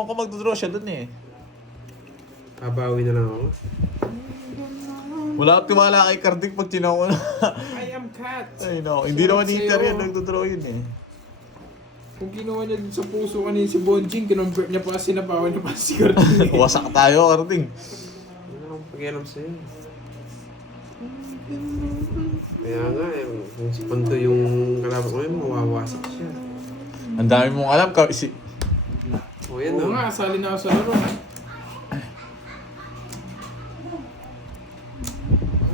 Ako magdodraw siya dun eh. Babawi na lang ako. Wala akong tiwala kay Carding pag tinaw ko na. I am cat. Ay no, hindi naman Inter yan, nagdodraw yun eh. Kung ginawa niya dun sa puso kanina si Bonjing, kinonvert niya pa kasi napawan niya pa si Carding. Wasak tayo, Carding. Wala akong pakialam sa'yo. Kaya nga eh, kung si Panto yung kalaban ko yun, mawawasak siya. Ang dami mong alam ka. O yan o. Oo nga, sali na ako sa laro.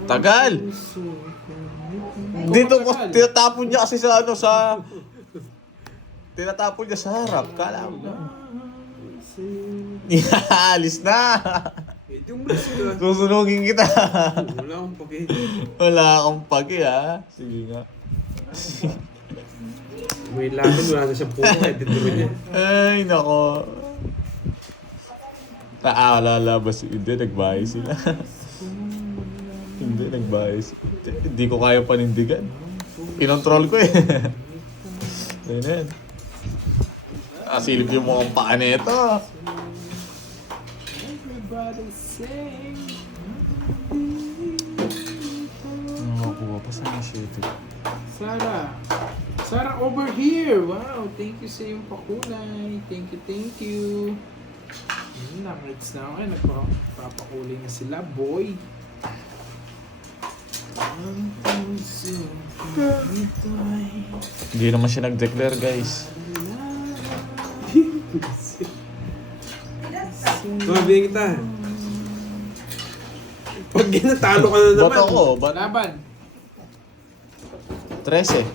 Tagal! Dito po, tinatapon niya kasi sa ano, sa... Tinatapon niya sa harap, kala mo. Alis na! Hindi umalis ka. Susunugin kita. Wala akong paki. Wala akong pagi ha. Sige nga. May laban, wala na siyang puno kahit dito niya. Ay, nako. Lalabas. Hindi, nagbahay sila. Hindi, nagbahay sila. Hindi ko kaya panindigan. Kinontrol ko eh. Ganyan. Silip yung mukhang paa nito. Everybody sing. Nakakuha pa saan yung shit eh. Sarah over here. Wow, thank you sa iyong pakulay. Thank you. Nakits na ako. Ay, nagpapakulay na sila, boy. Hindi naman siya nag-declare guys. Mabigyan kita. Pag ginatalo ka na naman. Ba't ako? Laban. 13.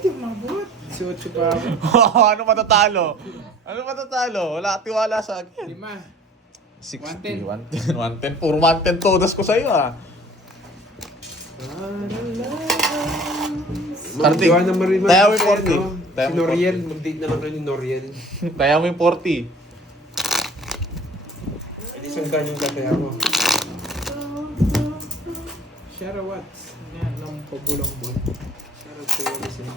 Di mabot. 18 pa ako. Ano matatalo? Ano matatalo? Wala ka tiwala sa akin. 60, 110. 110. Puro 110 todas ko sa'yo ah. Carding, tayo mo yung 40. Si Noriel, mag-date na lang kayo ni Noriel. Tayo mo yung 40. Isang ganyong kataya mo. Shara Watts. Yan, ng pabulong-bul. Shara to listen.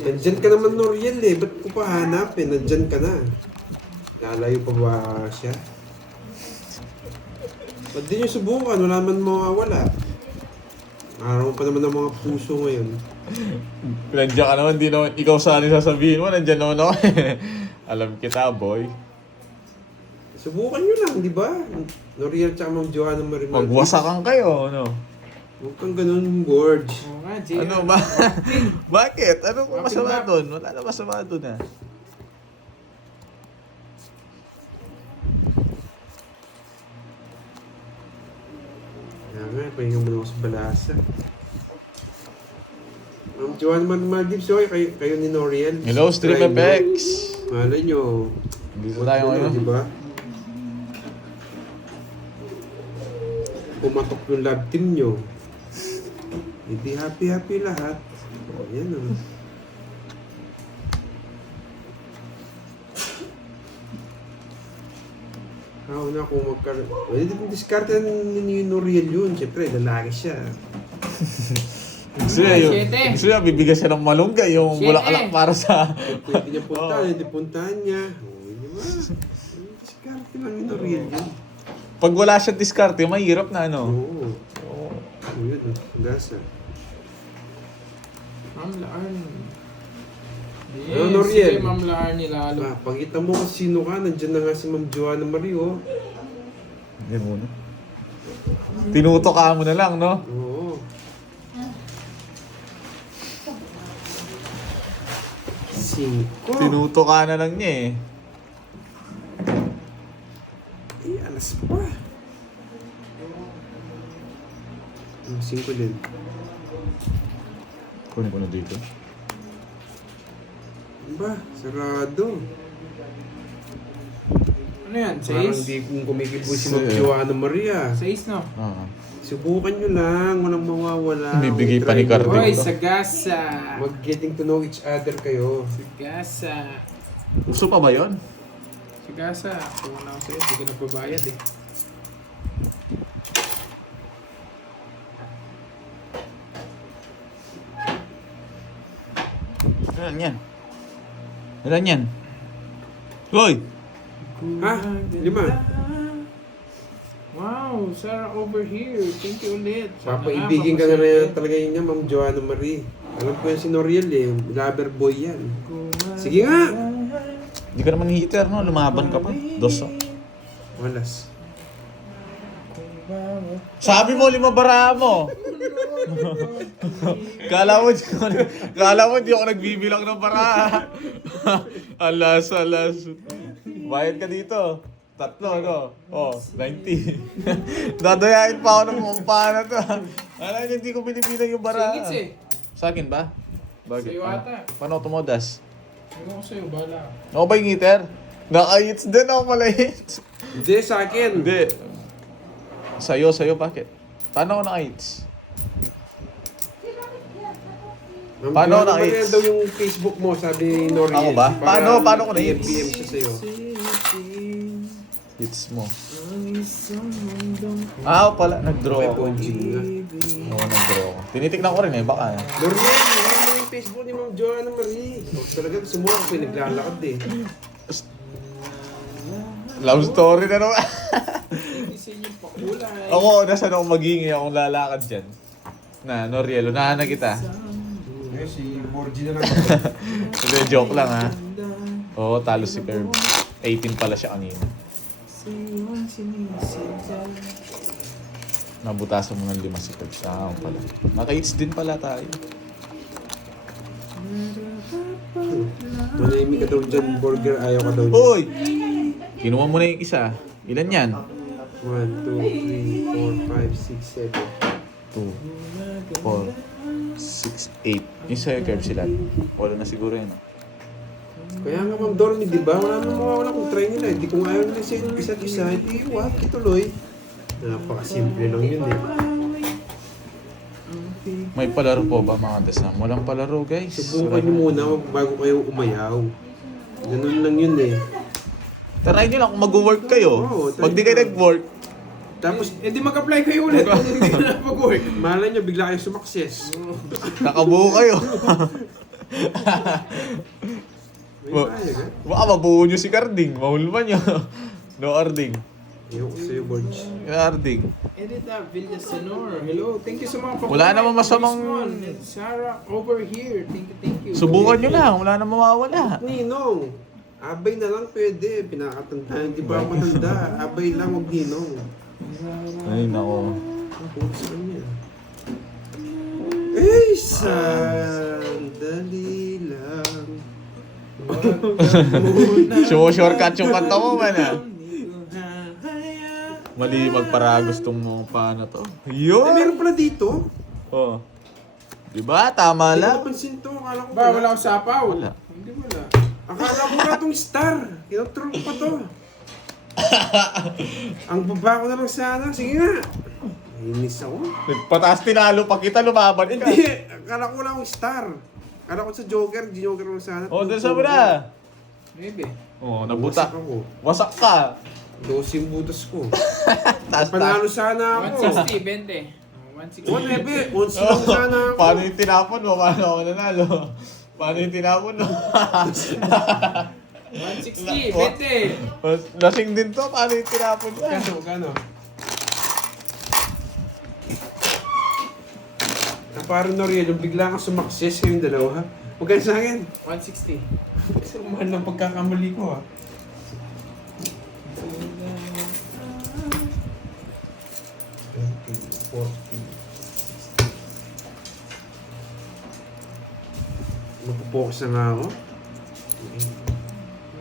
Nandyan ka naman Noriel eh. Ba't ko pa hanapin? Nandyan ka na. Lalayo pa ba siya? Ba't di nyo subukan? Wala man mawawala. Araw pa naman ng mga puso ngayon. Nandiyan ka naman, di naman ikaw saan sasabihin mo, nandiyan naman ako eh. Alam kita, boy. Subukan nyo lang, di ba? Noriel tsaka Ma'am Joanna Marimar. Magwasakan kayo, ano? Huwag kang ganun, Gorge. Oo nga, Jay. Ano ba? Bakit? Ano masama doon? Wala na masama doon ah. Kaya nga, pahinga mo na ako sa balasa. Ma'am Joanna Marimar Gibbs, kayo ni Noriel. Hello, Stream FX. Malay nyo. Dito tayo ngayon. Di ba? Pumatok yung love team nyo. Hindi happy lahat. O, yan o. Ako na kung magkaroon. Pwede din diskarte ni Noriel yun. Siyempre, lalaki siya. Gusto niya, bibigyan siya ng malunggay, yung bulaklak para sa... Pwede niya puntahan, hindi puntahan niya. O, hindi ba? Diskarte lang ni Noriel yun. Pag wala siya diskarte, mahirap na ano. Oo. O, yun o. Gasa. Ma'am Laan. Yes, Ano, Noriel? sige, Ma'am Laan ni Lalo. Pakita mo kung sino ka. Nandiyan na nga si Ma'am Joanna Mario. Hindi muna. Tinuto ka mo na lang, no? Oo. Singko. Tinuto ka na lang niya eh. Ay, alas pa. Singko din. Kunin ko na dito. Ba, sarado. Ano yan? Parang 6? di kung kumikilbo si Ma'am Joanna Maria. 6 no? Ah. Subukan nyo lang, walang mawawala. Bibigay pa ni Try nyo. Carding. Hoy, sagasa! Mag-getting to know each other kayo. Sagasa! Gusto pa ba yun? Sagasa! Kung na ako sa'yo, hindi ka nagbabayad eh. Ilan yan? Ilan yan? Hoy! Ha? 5. Wow, Sarah over here. Thank you ulit. Sana Papaibigin ka na mapasaya rin talaga yun niya, Ma'am Joanna Marie. Alam ko yan si Noriel eh, lover boy yan. Sige nga! Hindi ka naman hitter, no? Lumaban ka pa. 2. Walas. Sabi mo, 5 bara mo. Kala mo di ako nagbibilang ng bara. alas. Bayad ka dito. 3, no? Oh, 90. Dadayain pa ako ng kumpana to. Alam niyo, hindi ko binibilang yung bara. Singits eh. Sa akin ba? Bakit? Sa'yo ata. Paano ako tumodas? Ewan ko sa'yo, bala. Ako ba yung ngiter? Naka-hits din ako pala hits. Hindi, sa akin. Hindi. Sa'yo, bakit? Paano ako naka-hits? Ma'am Paano Joanna na Marie hits? daw yung Facebook mo, sabi ni Noriel. Ako ba? Para Paano ko na-hits? PM siya sa'yo. Hits mo. Pala. Nag-draw Okay, ako. Ponching nga. Oo, nag-draw ako. Tinitignan ko rin eh, baka. Noriel, ano mo yung Facebook ni Ma'am Joanna Marie? Talaga, sumuha ko yung naglalakad eh. Love story na naman. Isin yung pakulay. Ako, nasan ako maghingi akong lalakad dyan. Noriel, unahan na kita. Ngayon, si Borgie na lang. Hindi, joke lang ha. Oo, talo si Curve. 18 pala siya kanina. Nabutasan mo ng 5 si Curve. Ako pala. Naka-hits din pala tayo. Manahimik ka daw dyan, burger, ayaw ka daw dyan. Hoy! Kinuha mo na yung isa. Ilan yan? 1, 2, 3, 4, 5, 6, 7. 2, 4, 6, 8. Yung sa'yo, Curve, sila. Wala na siguro yun. Kaya nga Ma'am Dormy, di ba? Wala namang mawawala kung try nila. Hindi kung ayaw nila sa isa't isa, hindi iwag, ituloy. Napakasimple lang yun eh. May palaro po ba mga dasam? Walang palaro, guys. Subukan nyo muna bago kayo umayaw. Ganun lang yun eh. Try nyo lang kung mag-work kayo. Oo, try Pag di kayo nyo. nag-work, Tapos, Eh di mag-apply kayo ulit. Hindi ka na pag-work. malay nyo, bigla kayo sumakses. nakabuo kayo. May Ba- payag ha? Baka mabuo nyo si Carding. Mahulman nyo. No, Arding. Ayoko sa'yo, Borge. Arding. Edita Villasenor. Hello. Thank you sa mga pakulay. Wala namang masamang- And Sarah over here. Thank you. Subukan nyo lang. Wala na mawawala. Ninong, abay na lang pwede. Pinakatanda, hindi pa ako matanda. Abay lang, huwag ninong. Ay, nako. Ang puso niya. Eh, sandali lang. Shortcut yung kanta mo man ah. Mali magparagos tong mga paano to. Eh, Yun! meron pala dito. Oh. Diba? Tama Hindi ko lang. napansin to. Akala ko Ba, wala akong sapaw. Wala. Hindi wala. Akala ko na itong star. Kinotrol ko pa to. Ang baba ko na lang sana. Sige nga. Inis ako. Nagpataas tinalo pa kita, lumaban ka. Hindi. Akala ko lang akong star. Akala ko sa Joker. Joker lang sana. Oh, doon sa mo na. Maybe. Oh, Nabuta. nabuta. Ako. Wasak ka. 12 yung butas ko. Taas Panalo sana ako. 160, 20. 160. Oh, nebe. 11 lang sana ako. Paano yung tinapon mo? Paano ako nanalo? Paano yung tinapon mo? 160, 20. Lasing din to. Paano yung tinapon mo? Kano? Parang Noriel, yung bigla kang sumakses kayong dalawa. Huwag kayo sa akin. 160. Kasi mahal ng pagkakamali ko ha. Magpo-focus na nga ako.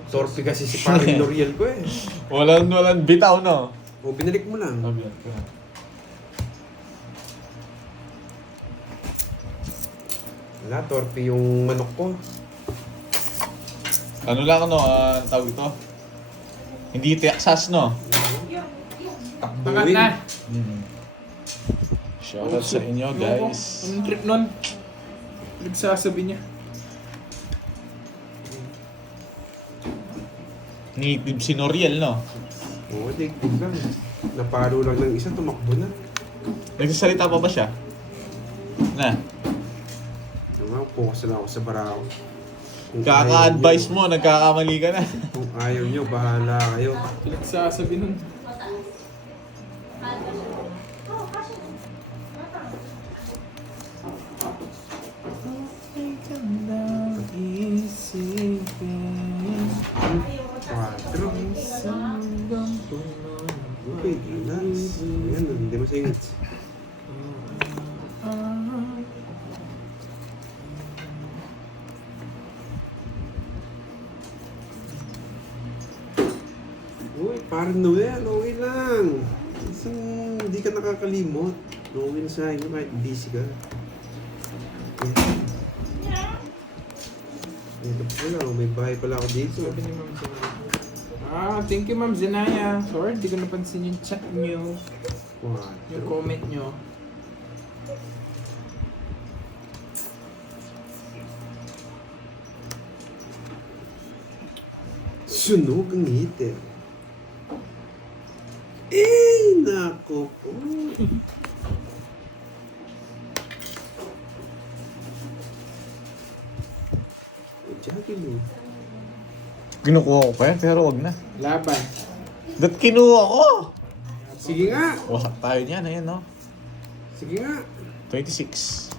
Torpe kasi si parang Noriel ko eh. Walang bitaw, no? O, binalik mo lang. Wala, torpe yung manok ko. Ano lang, ano, tawag ito? Hindi Texas, no? Pangat na. Shoutout sa inyo, guys. Anong trip nun? Nagsasabi niya. Native si Noriel, no? Oo, digdig lang. Napalo lang ng isa, tumakbo na. Nagsasalita pa ba siya? Na? Focus na ako sa barako. Kaka-advise mo, nagkakamali ka na. Kung ayaw nyo, bahala kayo. Pinagsasabi nun. Quatro. Okay, relax. Ayan, hindi mo singit. Uy, parang Noel, okay lang. Isang hindi ka nakakalimot. Okay na sa inyo kahit busy ka. Ito pala, may bahay pala ako dito. Sabi ni Ma'am Zenaya. Thank you Ma'am Zenaya. Sorry, di ko napansin yung chat nyo. Yung Quatro. comment nyo. Sunog ang heater. Eh, nako po. Jackie mo. Kinukuha ko pa yan, pero wag na. Laban. Ba't kinuha ko? Sige nga. Wasak tayo niyan, ayun no. Sige nga. 26.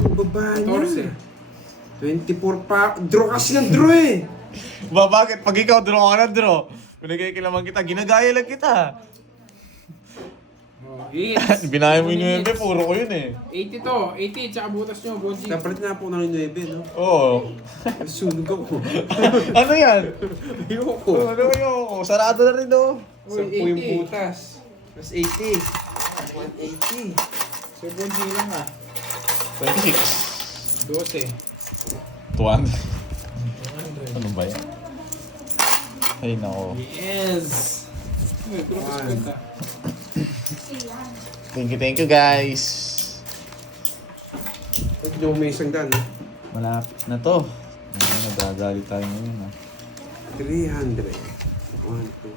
Ang baba niya. 14. 24 pa. Draw kasi ng draw eh. Ba, bakit? Pag ikaw, draw ka na draw. Pinagay kilaman kita, ginagaya lang kita. Oh, hits. Binaya mo yung 9, puro ko yun eh. 80 to. 80, tsaka butas nyo, Bonji. Kapalit na po ng 9, no? Oo. Sunog ako. Ano yan? Ayoko. Ano yun? Sarado na rin do. Uy, 10 yung 80. butas. Plus 80. 180. So, Bonji lang ah. 26. 12. 200. Ano ba yan? Ay nako. Yes! Uy, pero mas One. ganda. Thank you guys. Hindi mo may isang daan, no? Malapit na to. Ano, nagagalit tayo ngayon ah. 300. 1, 2.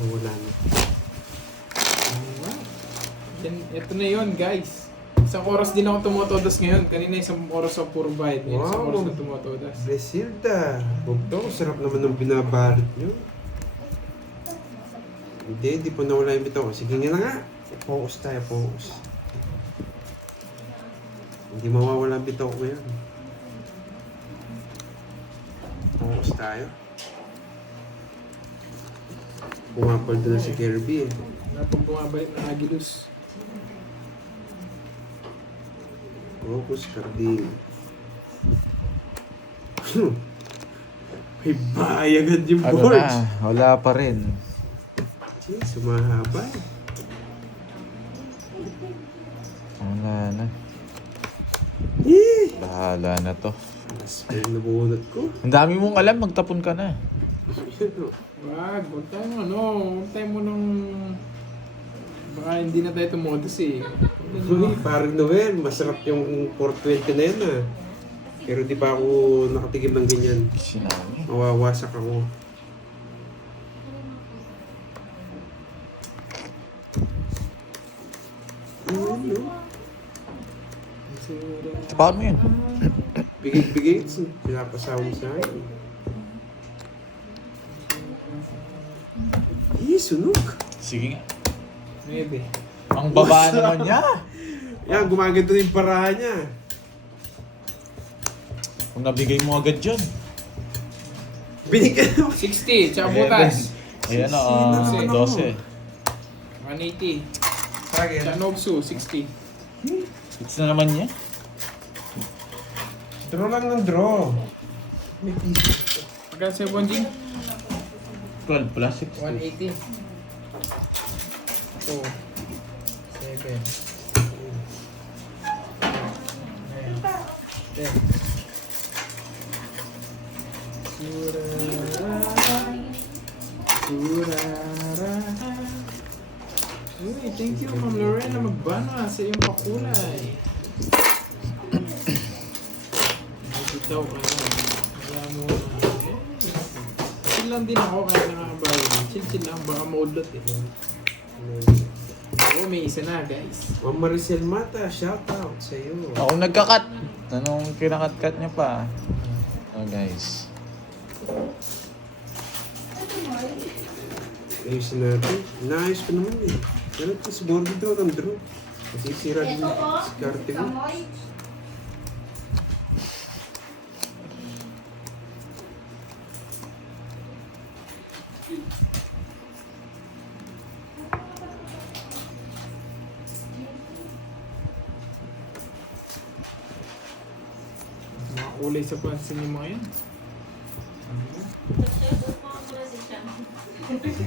Wala na. Yan, ito na yun, guys. Isang oras din ako tumotodas ngayon. Kanina isang oras ako puro vibe. Ngayon, isang Wow. oras na tumotodas. Bresilda. Bugto, sarap naman ng binabarit nyo. Hindi pa nawala yung bitaw. Sige nga na nga. Focus tayo, focus. Hindi mawawala ang bitaw ko ngayon. Focus tayo. Pumapaldo na si Kirby eh. Wala pang bumabalik ng Agilus. Focus, Kirby. May bayagad yung Ano boards. na? Wala pa rin. Jeez, sumahaba eh. Wala na. Eh! Bahala na to. Alas pa yung nabunot ko. Ang dami mong alam, magtapon ka na. Huwag tayo huwag tayo mo nung... Baka hindi na tayo tumodas eh. Uy, parang Noel, masarap yung 420 na yan ah. Pero di pa ako nakatigim ng ganyan. Sinabi. Mawawasak ako. Ano? Tapakan mo yun. Bigay-bigay, pinapasawa mo sa akin. Sunog. Sige nga. Maybe. Ang baba naman niya. Yan, gumaganto yung parahan niya. Kung nabigay mo agad yun. Binigyan ako. 60, tsaka butas. Ayan Sino naman na, ako? 12. 180. Sagin. Tsaka Nobsu, 60. It's na naman niya. Draw lang ng draw. May piso. Magkano sa'yo, Bonji? 12 plus 180. 60. 2. 7. 10. Surara. Uy, thank you, Ma'am Lorena Magbana sa iyong pakulay. Bitaw ka na. Wala mo na. Chill lang din ako kaya nakakabayan. Chill lang, baka maudlot eh. Oo, may isa na, guys. Ma'am Maricel Mata, shoutout sa iyo. Ako nagkakat. Anong kinakat-kat niya pa? Oh guys. Ayusin natin. Inaayos ko naman eh. Pero ito siguro dito ang draw. Masisira din si Karte mo. Mga kulay sa pansin yung mga yan.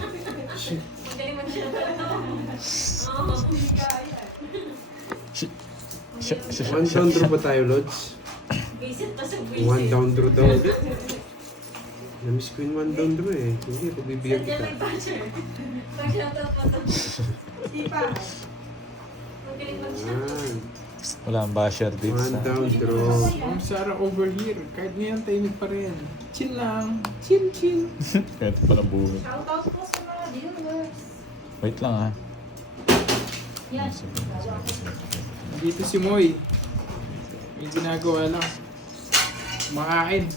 Magaling man siya. One down draw ba tayo, Lods? Visit pa sa One visit. down draw daw ulit. Namiss ko yung one down draw eh. Hindi, pagbibigyan Nandiyan kita. may basher. Pag-shoutout mo to. Di pa. Magaling man siya. Yan. Wala ang basher dito One sa... down draw. Ma'am Sarah over here. Kahit ngayon, tahimik pa rin. Chill lang. Chill, chill. Kahit pala buhay. Shoutout po sa mga viewers. Wait lang ha. Yan. Dito si Moy. May ginagawa lang. Makain.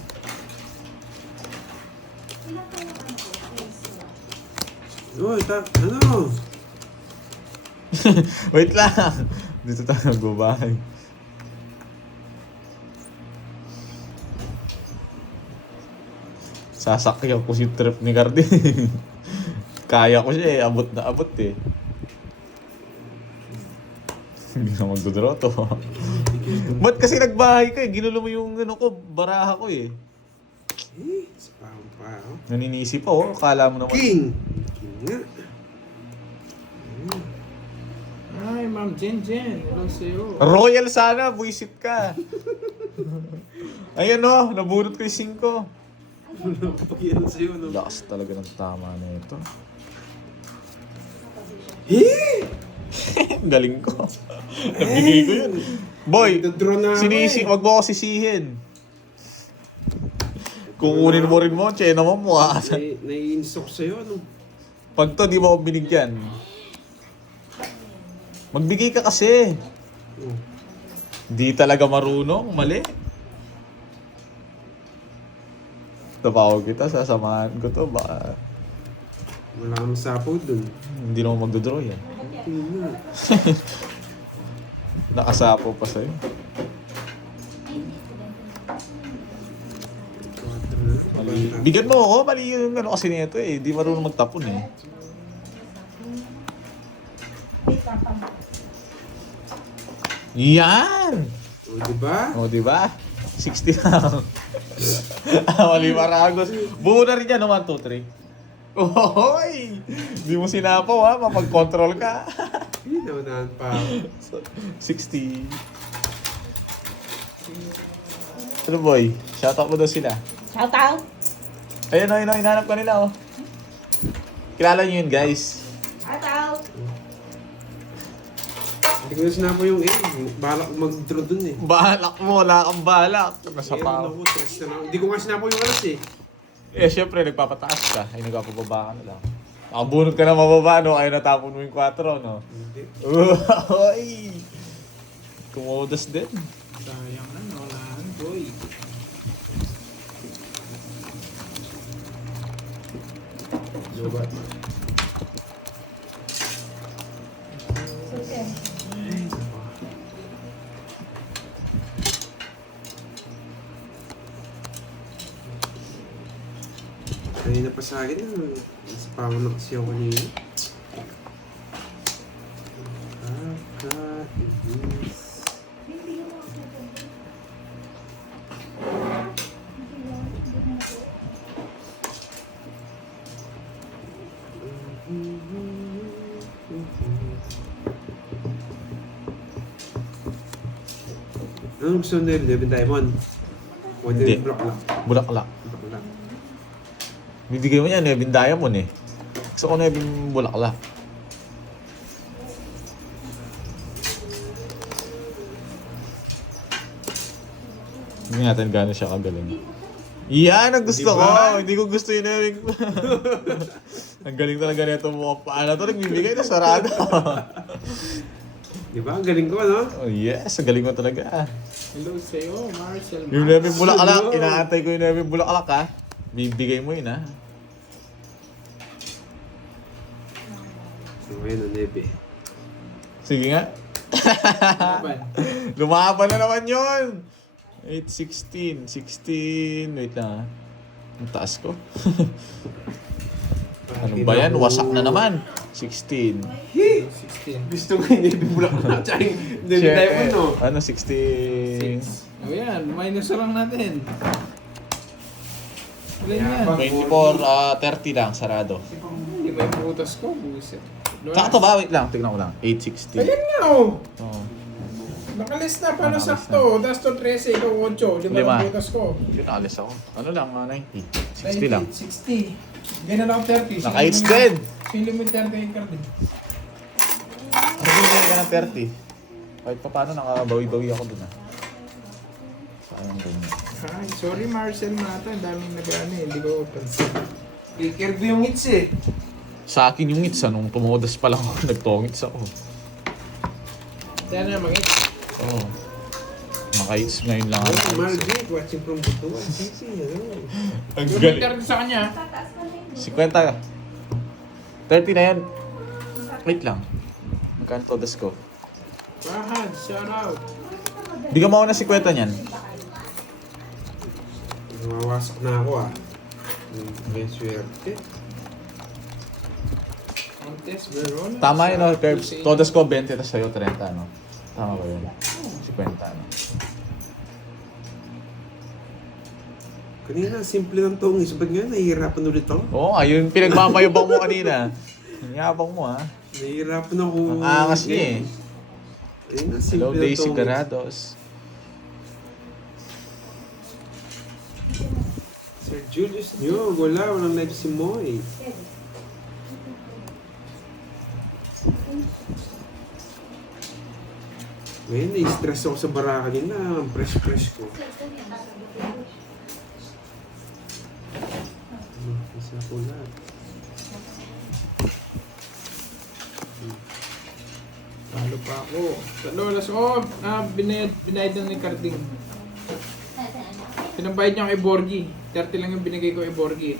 Uy, ano? Wait lang. Dito tayo nagbabahay. Sasakyan ko si trip ni Cardi. Kaya ko siya eh. Abot na abot eh. Hindi na magdodraw to. Ba't kasi nagbahay ka eh? Ginulo mo yung ano ko, baraha ko eh. Eh, sa pa oh. Naninisi pa oh. Kala mo naman. King! King nga. Ay, Ma'am Jen Jen. Hello sa'yo. Royal sana, buisit ka. Ayan oh, nabunot ko yung 5. Pagyan sa'yo, no? Lakas talaga ng tama na ito. Eh! Galing ko. Nabigay ko yun. Boy, Nagdodraw na ako wag mo ako sisihin. Kukunin mo rin mo, tsena mo mukha ka sa... Nai-instock sa'yo, ano? Pag to, di mo ako binigyan. Magbigay ka kasi. Oh. Di talaga marunong, mali. Tapawag kita, sasamahan ko to. Baka Wala kang sapo dun. hindi na ako magdodraw yan. King nga. Nakasapo pa sa'yo. Mali. Bigyan mo ako, mali yung ano kasi nito eh. Di marunong magtapon eh. Yan! O, diba? O, di ba? 60 lang. Mali Maragos. Buo na rin yan, no? 1, 2, 3. Ohoy! Di mo sinapaw ha, mapag-control ka. Hindi, naunahan pa ako. 60. Ano boy? Shoutout mo daw sila. Shoutout. Ayun o, hinahanap ka nila oh. Kilala niyo yun guys. Shoutout. Hindi ko na sinapo yung balak mag-draw dun eh. Balak mo, wala kang balak. Nasa Eh, pa. ano ko, tricks na lang. Hindi ko nga sinapo yung alas eh. Eh, syempre, nagpapataas ka. Ay, nagpapababa ka na lang. Nakabunod ka na mababa, no? Ay, natapon mo yung 4, no? Hindi. Uy! Kumodas din. Sayang na, nawalaan, boy. Lubat. Kanina pa sa akin, nasa pamo na kasi ako kanina. Kakainis. Anong gusto nila? Devin Diamond? O Hindi. Devin Bulaklak? Bulaklak. Bulaklak. Bibigay mo yan, Nevin Diamond eh. Gusto ko Nevin Bulaklak. Hindi natin gano'n siya kagaling. Yan ang gusto Diba? ko! Hindi ko gusto yun Nevin. Ang galing talaga nito mo. Paano to? Nagbibigay na sarado. Di ba? Ang galing ko, no? Oh yes, ang galing mo talaga. Hello sa'yo, Marcel. Yung 9 bulaklak, Hello. inaantay ko yung 9 bulaklak ha. Bibigay mo yun ha. So, ngayon, ang nebe. Sige nga. Laban. Lumaban na naman yun. 8, 16, 16. Wait lang ha. Ang taas ko. Ano ba yan? Wasak na naman. 16. 16. Gusto ko yung nebe bulaklak. Tsaka yung nebe diamond, no? Ano, 16? O yan, minus lang natin. Ilan yan? 24, 30 lang, sarado. Hindi ba yung butas ko? Buset. Sakto ba? Wait lang, tignan ko lang. 860. Ayan nga oh! Oh. Nakalis na, paano Nakalis sakto? Tapos to 13, ikaw 8. Di ba Lima. ang butas ko? Pinalis ako. Ano lang, mga 90. 60 lang. 60. Ganyan ako 30. Naka-hits din. Sino limit 30 yung card eh? Ano binigay ka ng 30? Kahit pa paano, nakabawi-bawi ako dun ah. Sayang ganyan. Ay, sorry Marcel Mata, ang daming nag-ano eh, hindi ko pansin. Kikirdo yung hits eh. Sa akin yung hits, nung tumodas pa lang ako, nagtongits ako. Kaya na mag-hit. Oo. Naka-hits ngayon lang ako. Margaret, watching from Butuan. Sisi, ano? Ang Yung galing. 30 sa kanya. Tataas pa na yun. 50 ka. 30 na yan. Wait lang. Magkano todas ko? Bahad, shout out. Di ka mauna 50 niyan. Nawawasak na ako ah. May swerte. Contest, Verona. Tama yun, no? Shout out Curbs. to sa inyo. Todas ko 20, tapos sa'yo 30, no? Tama ba yun? 50, no? Kanina, simple lang tongis. Ba't ngayon, nahihirapan ulit ako? Oo nga, yung pinagmamayabang mo kanina. Ang yabang mo, ha? Nahihirapan ako. Ang angas niya eh. Ayun na, Hello, simple lang Daisy tongis. Garados. Sir Julius nyo, walang live si Moy. Ngayon, na-stress ako sa bara kanina. Ang fresh ko. Isa ko lang. Talo pa ako. Sa Lolas, binayad na ni Carding. Pinabayad niya kay Borgie. 30 lang yung binigay ko kay Borgie.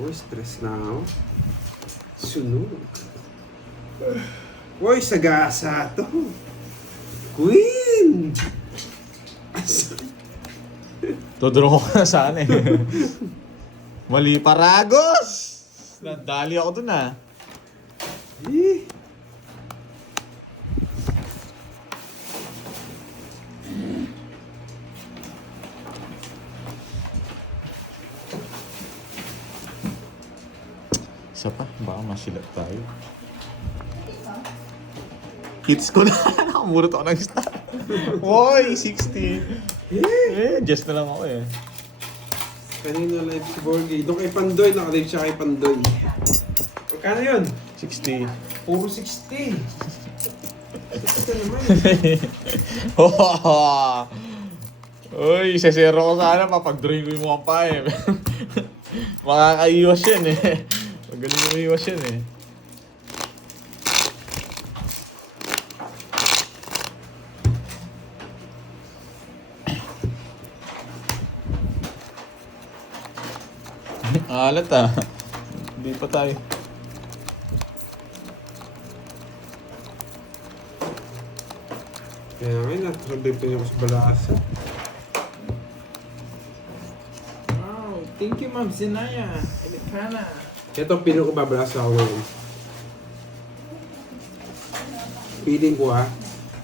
Oh, stress na ako. Sunog. Uy, sagasa to. Queen! Tuduro ko na sana eh. Mali paragos! Nadali ako dun ah. Eh. Isa pa, baka masilat tayo. Hits ko na. Nakamurot ako ng star. Woy, 60. Just na lang ako eh. Kanina live si Borgie. Doon kay Pandoy, nakalive siya kay Pandoy. Magkano yun? 60. Puro 60. Ito naman. Uy, sesero ko sana. Papag-drain ko yung mga pa eh. Makakaiwas yan eh. Magaling mo iwas yan eh. Alat ah. Hindi pa tayo. Kaya ngayon, natrabay pa niya ako sa balasa. Wow, thank you Ma'am Zinaya. Elikana. Ito, piling ko babalasa ako ngayon. Piling ko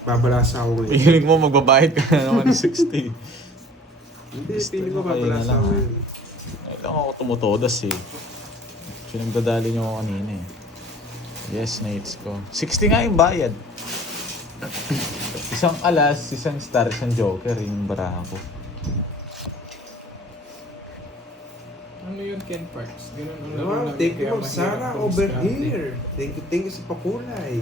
babalasa ako ngayon. Piling mo magbabayad ka na naman ng 60. Hindi, piling ko babalasa ako ngayon. Ay lang ako tumutodas eh. Sinagdadali niyo ako kanina eh. Yes, na-hits ko. 60 nga yung bayad. Isang alas, isang star, isang joker, yung baraha ko. Ano yun, Ken Parks? Ganun ang laro Wow, namin, thank you, kaya Ma'am mahirap Sarah, ang over diskarte. here. Thank you sa pakulay.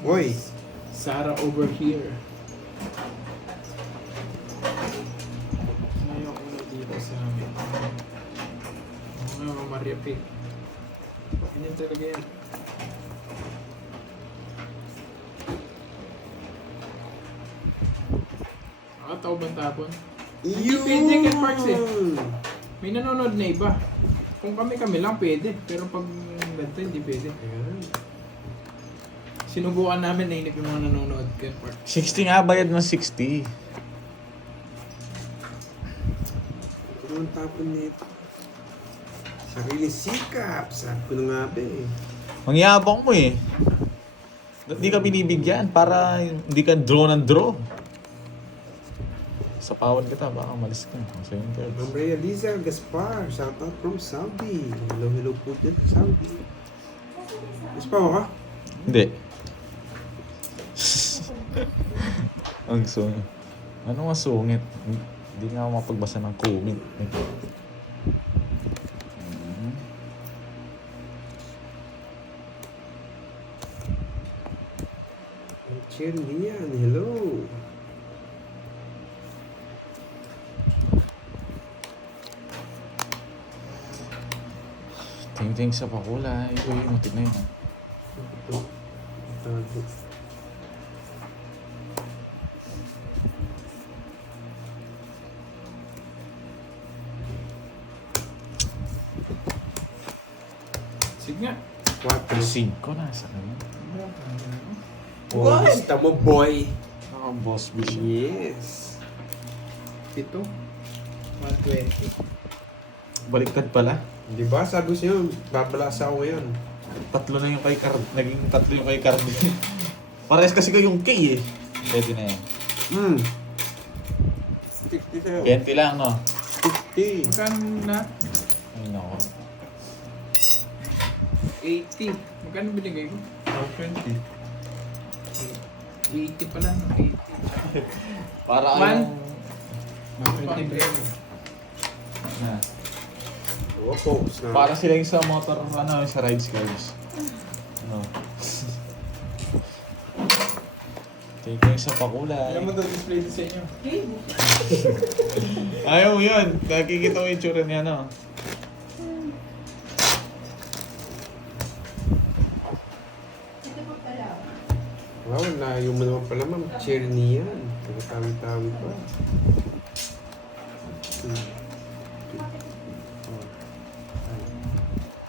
Boy, Sarah over here. Ngayon, epic. Ganyan talaga yan. Tao bang tapon? Yun! Pwede kay Parks eh. May nanonood na iba. Kung kami lang pwede. Pero pag ganito hindi pwede. Ayan. Sinubukan namin, nainip yung mga nanonood kay Parks. 60 nga, bayad ng 60. Ano ang tapon nito? Sarili sikap. Sabi ko na nga ba eh. Mangyabang mo eh. Hindi ka binibigyan para hindi ka draw ng draw. Sapawan kita, baka malis ka. So yun, Ma'am girls. Rhea Liza Gaspar, shout out from Saudi. Hello po dyan, Saudi. Mas pa ako ka? Hindi. Ang sungit. Ano nga sungit? Hindi nga ako mapagbasa ng comment. Cheer niyan, hello. Ting-ting sa pakulay. Uy, matik na yun. Ito. Tago. Sige nga. 4. 5 na sa kanya. Oh, gusto mo, boy. Naka-boss bitch. Yes. 7. 120. Baliktad pala. Di ba? Sabi ko sa'yo, babalasa ako ngayon. Tatlo na yung kay Card. Naging tatlo yung kay Card. Parehas kasi ko yung K eh. Pwede na yan. 50 sa'yo. 20 lang, no? 50. Magkano na? Ay, nako. 80. Magkano binigay mo? 20. 80 pala. 80. Para Man. yung... 20 bread. Na. Oo, focus na. Para sila yung sa motor, ano, sa rides guys. Ano? Take yung sa pakulay. Alam mo daw display sa inyo. Ayaw mo yun. Nakikita mo yung tsura niya, no? Ito po pala. Wow, layo mo naman pala, ma'am. Cheer niyan. Nagatawi-tawi pa. 2, 3, 4, 5,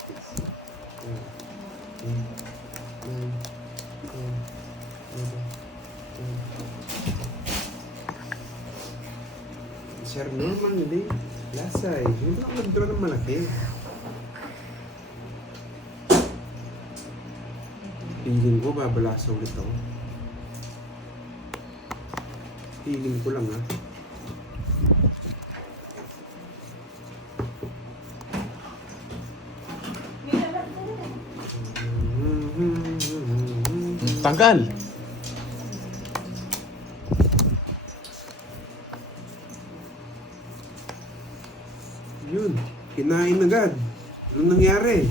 6, 7, 8, 9, 10. Sir Norman, hindi. Lasay. Hindi ako mag-draw ng malaki. Feeling ko, babalasa ulit ako. Feeling ko lang, ha. May lalat na rin. Tagal. Yun. Kinain agad. Anong nangyari?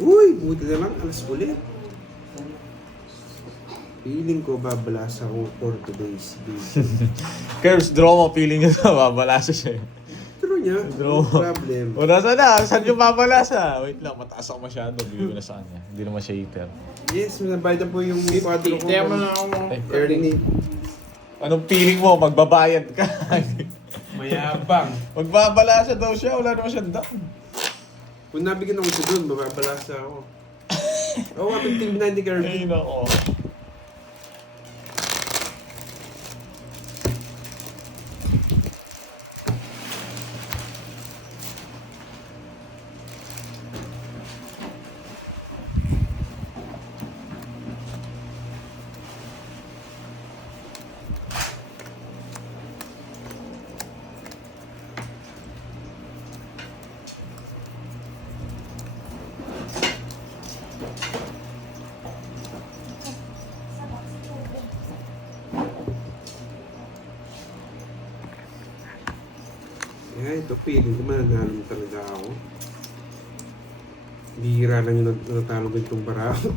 Uy! Buti na lang. Alas ulit. Feeling ko babalasa ko for today's video. Curves, draw mo, feeling nyo na babalasa siya. True niya. Draw No mo. problem. O, nasa na? Saan yung babalasa? Wait lang, mataas ako masyado. Bigyan ko na sa kanya. Hindi naman siya eater. Yes, nabayad na po yung 50. quadro ko. Kaya mo na ako Ay, Ernie. Anong feeling mo? Magbabayad ka. mayabang. Magbabalasa daw siya. Wala naman siyang down. Kung nabigyan ako siya doon, babalasa ako. Oo, kapag team na ni Ay, Kirby. nako. Ito feeling ko mananalo talaga ako. Bihira lang yung natalo ko itong barako.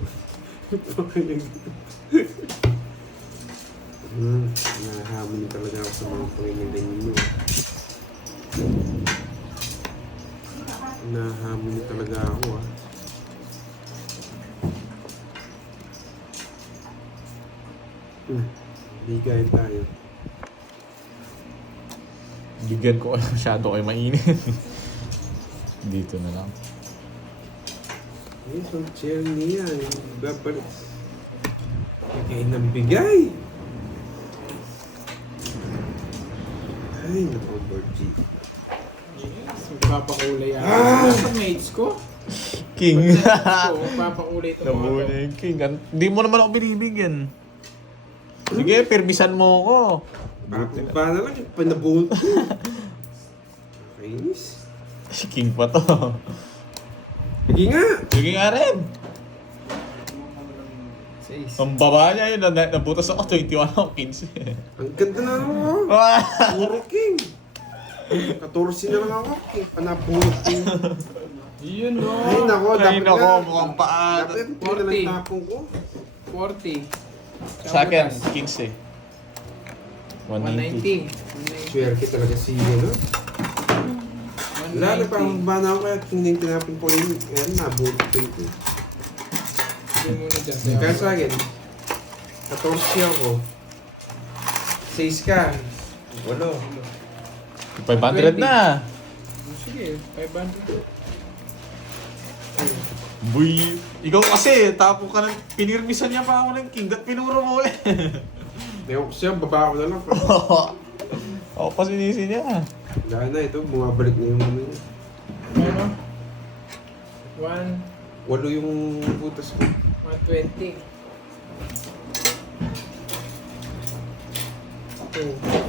Nahamon talaga ako sa mga pangingaling mo. Nahamon niya talaga ako ah. Bigayin tayo. Bigyan ko masyado kayo mainit. Dito na lang. Yes, ang chair niya. Babalik. Bigay ng bigay. Ay, naku-Borgie. Yes, magpapakulay ako. Sa mates ko. King. Magpapakulay ito mga Nabuo niya yung king. Hindi mo naman ako binibigyan. Sige, permisan mo ko. Paano na lang yung panabuhon ko. Kainis. Si king pa to. Sige nga. Sige nga rin. Ang baba niya yun. Nabutas ako 21 ako 15. Ang ganda na ako. Puro king. 14 na lang ako. King. Panabuhon king. Yun no. Ay, nako. Ay, Dapat nako, na. mukhang paan. Dapat king na lang tapong ko. 40. Sa akin, 15. 190. 190. Swerte talaga si ano. Lalo pa ang bana ako kaya tingin tinapin ko rin. Ayan, nabuhon ko ito. Hindi mo na dyan. Kaya sa akin, 14 ako. 6 ka. 8. 500 na. Sige, 500. Buy. Ikaw kasi, tapo ka ng pinirmisan niya pa ako ng king. Ba't pinuro mo ulit? Ewan ko siya, baba ko na lang. Ako pa sinisi niya. Dahil na ito, bumabalik na yung ano niya. Ano? 8 yung butas ko. 120. 2.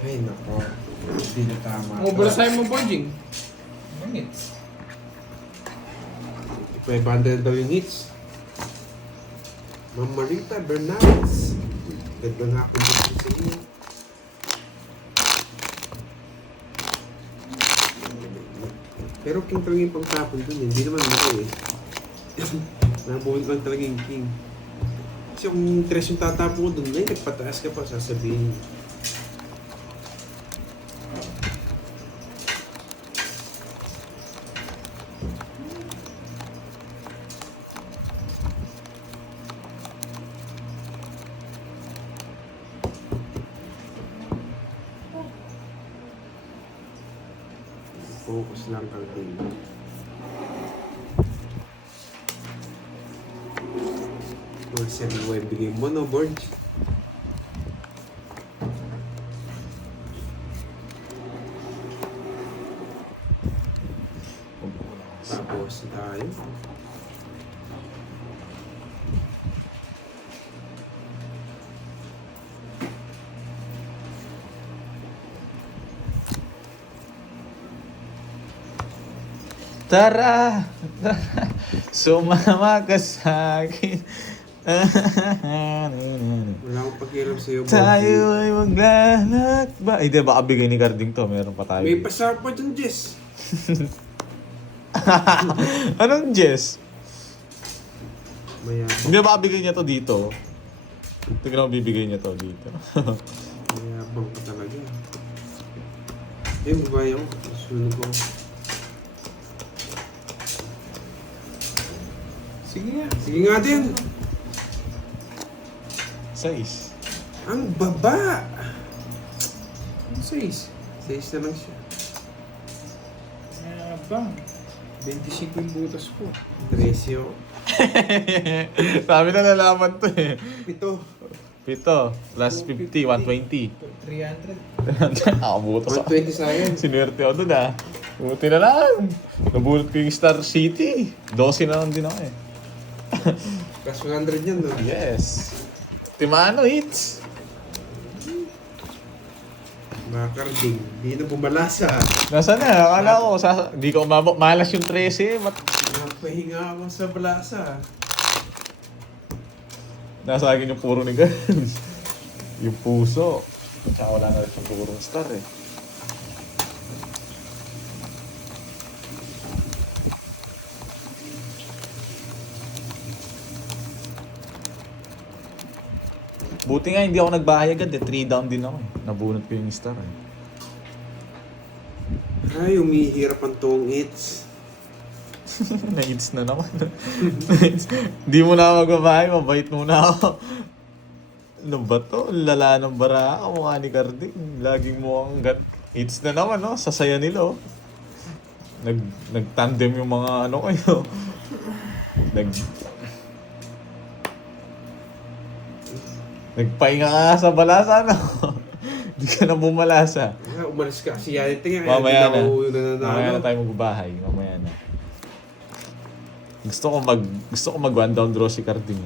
Ay, nako. Hindi na tama. Bulasahin mo, Bonjing. Minutes. 500 daw yung hits. Ma'am Marita Bernales. Ganda nga ako dito sa inyo. Pero king talaga yung pagtapon dun. Hindi naman ako eh. Nabuhin ko lang talaga yung king. Kasi kung 3 yung tatapon ko dun, ay nagpataas ka pa, sasabihin. Focus lang kang king. Or 7 way bigay mo no, board. Tapos tayo. Tara! Tara! Sumama ka sa akin. Wala akong pakialam sa'yo, Tayo ay maglalakba. Ay, di, baka bigay ni Carding to. Meron pa tayo. May pasar pa dyan, Jess. Anong Jess? Mayabang. Hindi, baka bigay niya to dito. Tignan mo, bibigay niya to dito. Mayabang ka talaga. Eh, babae ako. Sunod ko. Sige nga. Sige nga din. 6. Ang baba. 6. 6 na lang siya. Bang. 25 yung butas ko. 13 ako. Sabi na nalaman to eh. 7. 7 plus 50, 120. 300. Nakabutas ako. 120 sa akin. Sinuwerte ako dun ah. Buti na lang. Nabulot ko yung Star City. 12 na lang din ako eh. Plus 100 yan, no? Yes. Timano hits. Makakarding. Di na bumalasa. Nasaan na? Akala ko, di ko umabot. Malas yung 13. Napahinga ako sa balasa. Nasa akin yung puro ni Gans. Yung puso. Tsaka wala na rin yung purong star eh. Buti nga hindi ako nagbahay agad eh. 3 down din ako eh. Nabunot ko yung star eh. Ay, umihirap ang tong hits. Na-hits na naman. Di mo na magbabahay, mabait muna ako. Ano ba to? Lala ng bara, mukha ni Carding. Laging mo ang hits na naman, no? Sasaya nila, oh. Nag-tandem yung mga ano kayo. Nagpahinga ka sa balasa, no? Di ka na bumalasa. Ah, umalis ka kasi yan. Tingnan Mamaya na. nananalo. Mamaya na tayo magbabahay. Mamaya na. Gusto ko mag one down draw si Carding.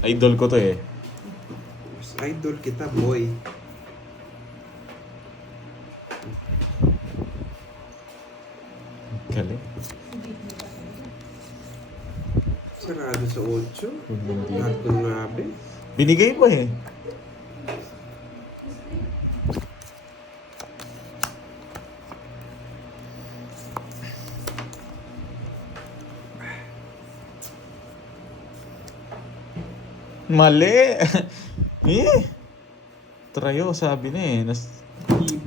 Eh. Idol ko to eh. Mas idol kita, boy. Galing. Sarado sa 8. Hindi. Lahat ng ngabe. Binigay mo eh. Mali. Eh. Trayo, sabi na eh.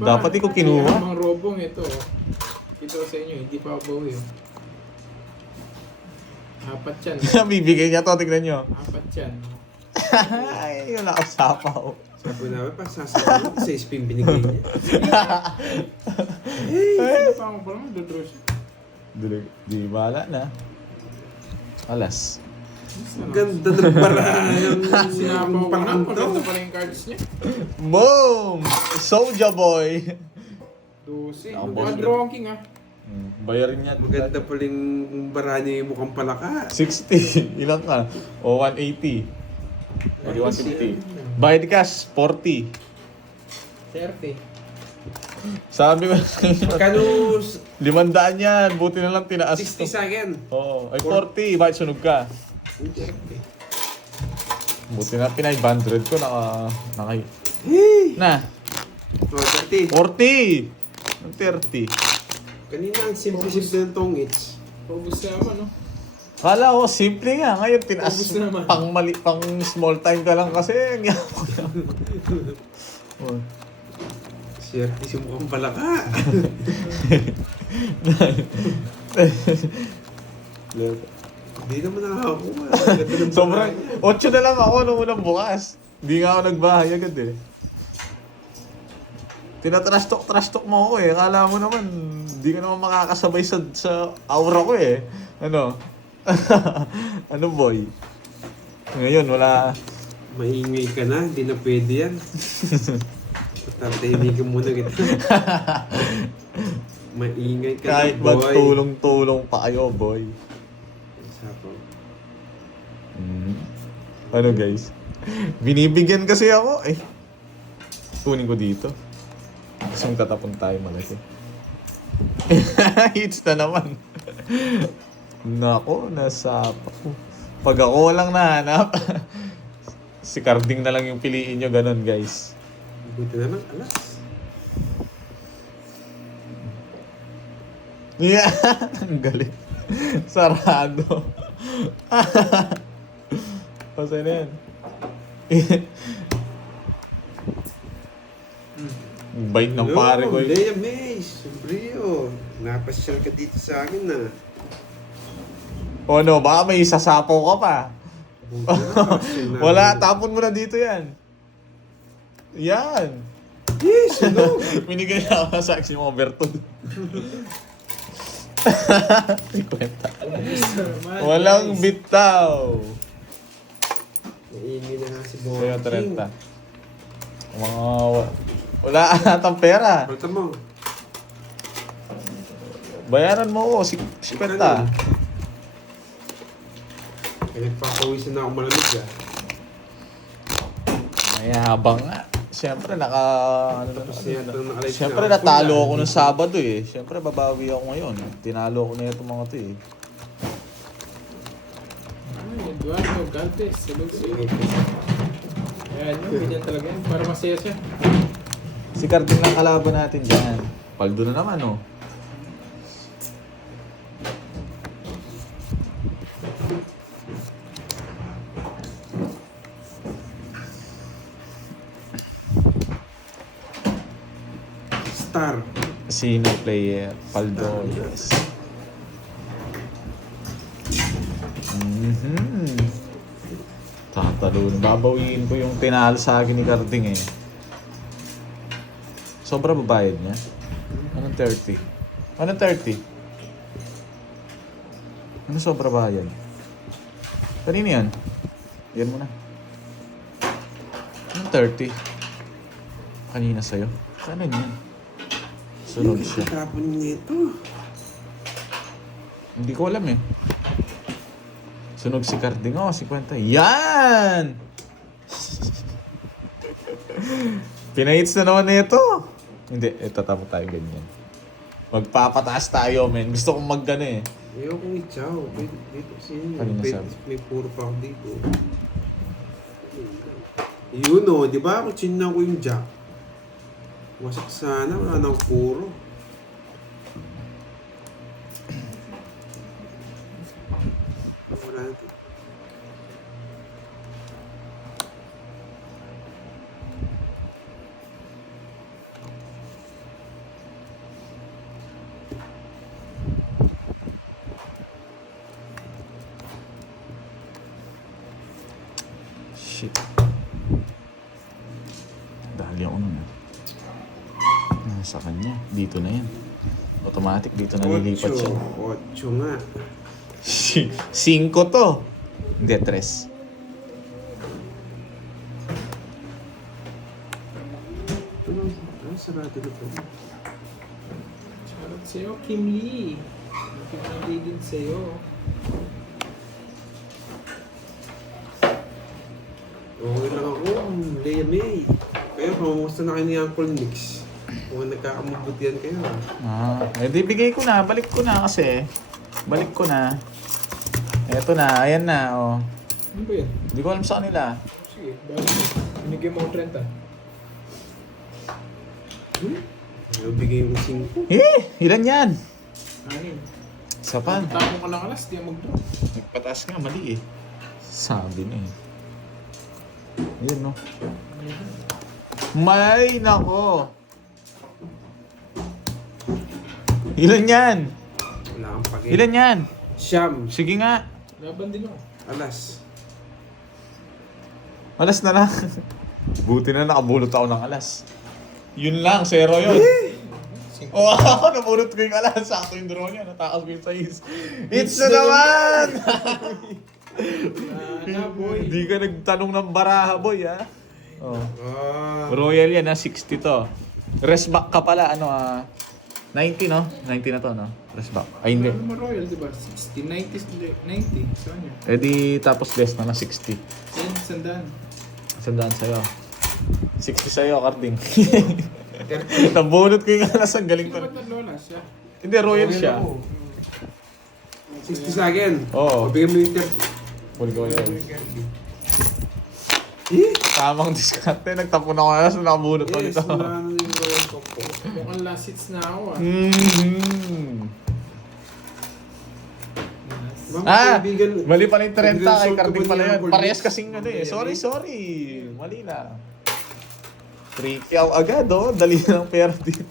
Dapat ikaw kinuha. Ang robong ito. Ito sa inyo, hindi pa bawi. Apat yan. Bibigay niya to, tignan nyo. Apat yan. Ay, wala ako sapaw. Sabi namin, pasasabi sa spin binigay niya. Sino pa mo pa naman, dodraw siya. Di bala na. Alas. Ang ganda ng paraan ng Sinapaw ko na, parang maganda to. pala yung cards niya. Boom! Soulja Boy! 12. Ang Draw ang king ah. Bayarin niya. Maganda pala yung bara niya yung mukhang palaka. 60. Ilan ka? O 180. O di 150. Bayad cash, 40. 30. Sabi ko, Kano 500 yan. Buti na lang tinaas 60 sa akin? Oo. Ay, 40. Bakit sunog ka? Buti na 500 ko. Naka... Hey! Na. Oh, 30. 40. Ang 30. Kanina ang simple-simple ng tongits. Paubos na naman, no? Kala ko, simple nga. Ngayon, tinaas. Ubus na naman. Pang small time ka lang kasi. Oh. Swerte si mukhang palaka. Hindi naman nakakakuha. Ganda ng Sobrang, bara 8 niya. na lang ako nung unang bukas. Hindi nga ako nagbahay agad eh. Tinatrash talk mo ako eh. Akala mo naman, hindi ka naman makakasabay sa aura ko eh. Ano? Ano boy? Ngayon, wala. Maingay ka na, hindi na pwede yan. Tatahimikin muna kita. Maingay ka Kahit na, boy. magtulong-tulong pa kayo, boy. Sapaw. Ano guys? Binibigyan kasi ako eh. Kunin ko dito. Gusto mong tatapon tayo malaki. Hits na naman. Nako, nasapa ko. Pag ako walang nahanap, si Carding na lang yung piliin nyo, ganun guys. Buti na lang, alas. Yeah, ang galing. Sarado. Pasay na yan. Bait ng pare ko. Lea Mace, Brio. Napasyal ka dito sa akin na. O no, baka may sasapaw ka pa. Buti na, pasyal na. Wala, tapon mo na dito yan. Yan. Yes, ano? Binigay na ako sa akin yung overtood. May kwenta. Walang bitaw. Naingay na nga si Boy. Sa'yo, 30. Mga... Wala atang pera. Palta mo. Bayaran mo ko, 50. Kaya nagpapawisan na ako malamig ah. Ay, habang nga. Siyempre, ano Tapos na yata nakalive Siyempre, na. natalo ako nung Sabado eh. Siyempre, babawi ako ngayon. Tinalo ko na itong mga to eh. Ay, Eduardo Galvez. Ayan, ganyan talaga yan. Para masaya siya. Si Carding lang kalaban natin dyan. Paldo na naman oh. star. Sino player? Paldo, yes. Tatalon. Babawiin ko yung tinalo sa akin ni Carding eh. Sobra babayad niya? Anong 30? Anong 30? Ano sobra bayad? Kanina yan? Yan mo na. Anong 30? Kanina sa'yo? Ano yun? Sunod siya. Tapon nito. Hindi ko alam eh. Sunog si Carding. Oh, 50. Yan! Pinahits na naman nito. Hindi, tatapos tayo ganyan. Magpapataas tayo, men. Gusto kong maggano eh. Ayokong i-chow. Dito sino. Kanina sabi. May puro pa ako dito. Yun o, di ba? Kung chinna ko yung jack. Wasak sana, wala nang puro. Wala na. Shit. Dali ako nun. Sa kanya. Dito na yan. Automatic dito nalilipat siya. 8 nga. 5 to. Hindi, 3. Ano sarado na to? Shoutout sa'yo, Kim Lee. Nakikita din sa'yo. Okay lang ako, Leia May. Kayo, kamusta na kayo ni Uncle Nix? Kung nagkakamabutihan kayo. Di bigay ko na. Balik ko na kasi. Balik ko na. Eto na. Ayan na. Oh. Ano ba yan? Hindi ko alam sa kanila. Sige, bakit mo? Binigyan mo ang 30. Ayaw bigay mo 5. Ilan yan? Anin. Isa pa. Tapong ka lang alas, di ang mag-draw. Nagpataas nga. Mali eh. Sabi na eh. Yun no. May nako. Ilan yan? Wala kang pake. Ilan yan? Siyam. Sige nga. Laban din ako. Alas. Alas na lang. Buti na nakabulot ako ng alas. Yun lang, zero yun. Oo, ako nabulot ko yung alas. Sakto yung draw niya. Natakas ko yung size. It's na naman! Boy. Hindi ka nagtanong ng baraha, boy, ha? Oh. Ah. Royal yan, ha? 60 to. Rest back ka pala, 90, no? 90 na to, no? Rest back. Ay, hindi. Ano mo Royal, diba? 60, 90. Saan niya? Eh di, tapos best na 60. Yan, sandaan. Sandaan sa'yo. 60 sa'yo, Carding. Nabunot ko yung alas. Ang galing Sino ko. ba't naglola siya? Hindi, Royal siya. ako. 60 sa akin. Oo. Bigyan mo yung 30. Huli ko yun. Eh? Tamang diskarte. Nagtapon ako alas. Nakabunot ko Yes, nito. wala na yung royal ko po. Mukhang last hits na ako Mama, kaibigan. Mali pala yung 30 kay Kaibigan, Carding pala yun. Uncle Parehas Nix. kasing Sorry. Mali na. 3 agad, Dali na ng pera dito.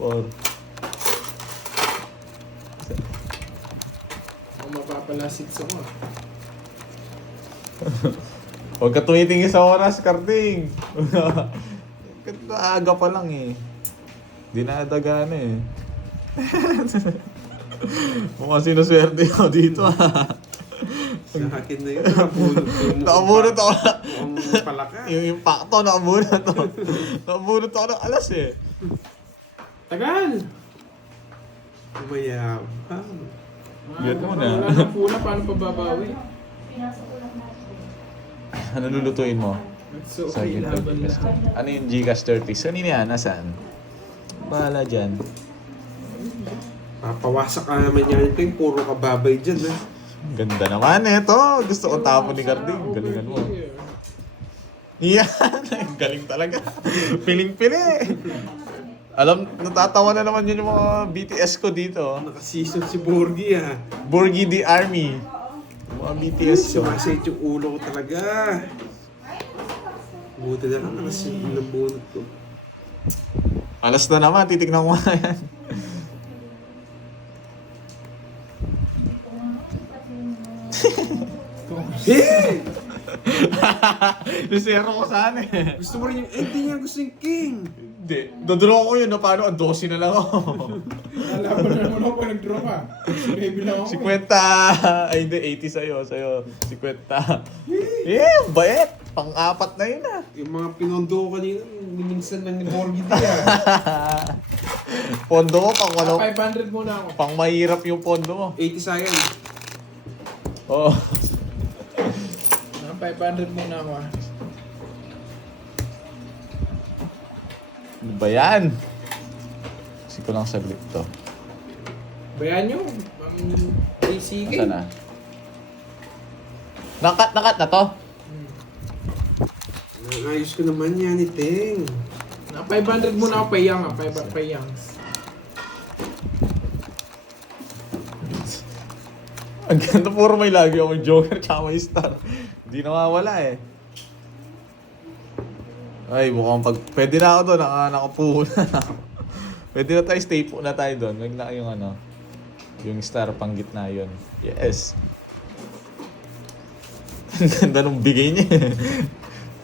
4. Ako mapapalast hits ako. Huwag ka tumitingin sa oras, Carding. Aga pa lang eh. Dinadaga na eh. Mukhang sinuswerte ako dito Sa akin na yun. Nakabulot Nakabunot ko. ako. Ang palaka. Yung impacto, nakabunot ako. Nakabunot ako ng alas eh. Tagal! Umayabang. Get mo na. Wala nang pula, paano pababawi? Ano lulutuin mo? So, Sa okay, laban Gcash. lahat. Ano yung Gcash 30? Saan yun yan? Nasaan? Bahala dyan. Papawasak ka naman yan. Ito yung puro kababay dyan. Ha? Ganda naman ito. Gusto ko tapon ni Carding. Galingan mo. Yan. Galing talaga. Piling-pili. Alam, natatawa na naman yun yung mga BTS ko dito. Naka-season si Borgie ha. Borgie the Army. Mga BTS ko. Sumasait yung ulo ko talaga. Buti na lang nakasin ng bunot ko. Alas na naman, titignan ko nga yan. Hey! Lisero ko sana eh. Gusto mo rin yung... Eh, hindi niya gusto yung king. Hindi, dodraw ko yun, no? Paano? Ang 12 na lang ako. Lalaban na naman ako pag nag-draw ka. Baby lang ako. 50! Ay, hindi, 80 sa'yo. 50. Yeah, bait! Pang-apat na yun ah. Yung mga pinondo ko kanina, minsan lang ni Borgie ah. Pondo mo, pang walo. 500 muna ako. Pang mahirap yung pondo mo. 80 sayang. Oo. 500 muna ako ah. Ano ba yan? Kasi ko lang saglit to. Bayan nyo. Sige. Saan na? Nakat na to? Ayos ko naman yan, Iteng. Na 500 muna ako payang ah. Payangs. Ang ganda, puro may lagi akong joker tsaka may star. Hindi nawawala eh. Ay, mukhang pwede na ako doon, nakapuho na. Pwede na tayo, stay po na tayo doon. Wag na yung ano, yung star pang gitna yun. Yes. Ang ganda nung bigay niya.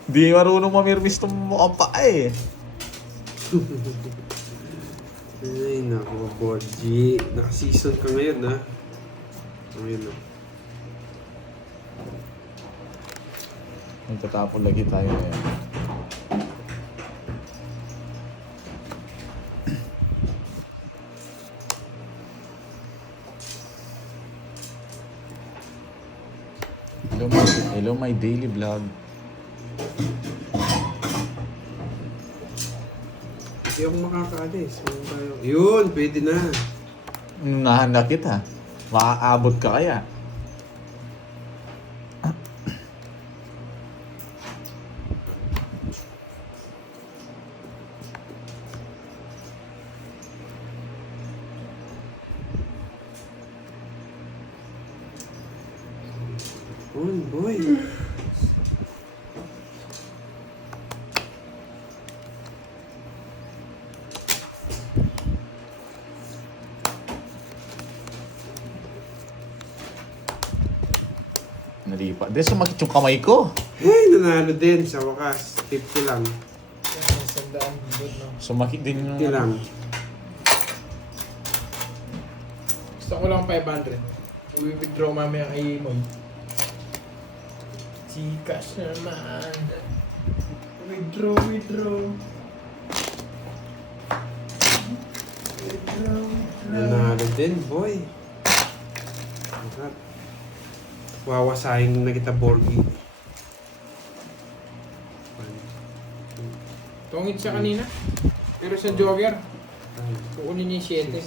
Di marunong mamirmis tong mukhang pa eh. Ay, naku, Borgie. Naka-season ka ngayon, ha? Ngayon, ha? Magtatapon lagi tayo ngayon. Hello my daily vlog. Hindi ako makakaalis. Yun, pwede na. Nahanap kita. Makakaabot ka kaya? On, boy. Nalipa. Di, sumakit yung kamay ko. Hey, nanalo din sa wakas. 50 lang. Sandaan. Good no. Sumakit din yung... 50 lang. Gusto ko lang 500. I-withdraw mamaya kay Moy. Gcash naman. Withdraw. Withdraw. Nanalo din, boy. Wawasahin na kita, Borgie. Tungit siya kanina. Pero sa Joker, kukunin niya yung 7.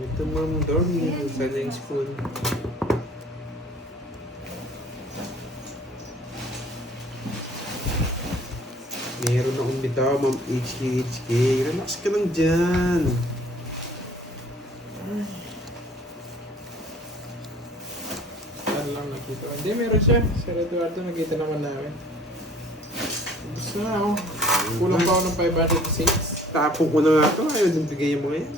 Ito Ma'am Dormy, sa next school. Meron akong bitaw, Ma'am HK. Relax ka lang dyan. Saan lang nakita. Hindi, meron siya. Sir Eduardo, nakita naman namin. Gusto na ako. Kulang pa ako ng 506. Tapong ko na nga ito. Ayaw din bigay yung mga yan.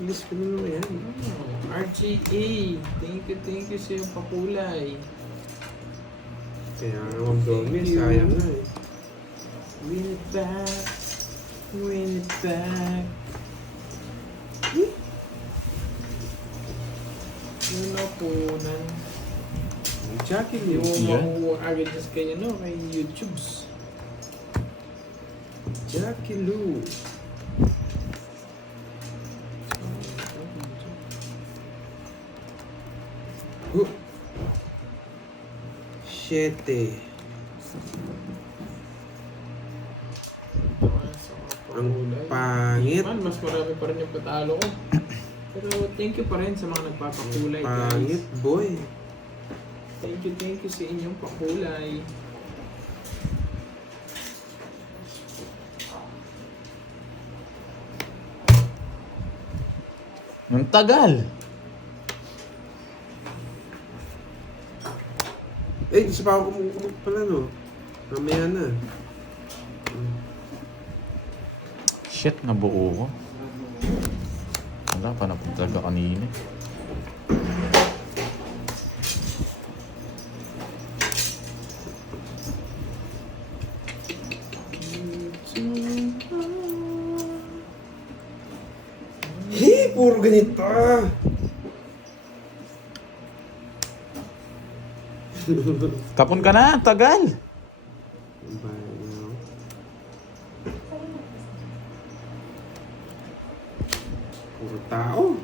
Bilis ko na naman yan. RGA, thank you sa iyong pakulay. Kaya nga Ma'am Dormy, sayang na eh. Win it back. Win it back. Yun na punan. Jackie Hindi mo Yeah. makuha agad sa kanya, no? Kay YouTubes. Jackie Lou. Siyete. Ang pangit. Man, mas marami pa rin yung patalo ko. Pero thank you pa rin sa mga nagpapakulay, Pangit, guys. boy. Thank you sa inyong pakulay. Ang tagal. Eh, isa pa ako kumukumot pala, no? Mamaya na. Shit, nabuo ko. Wala pa napunta kanina. Puro ganito. Tapon ka na, tagal. Puro tao.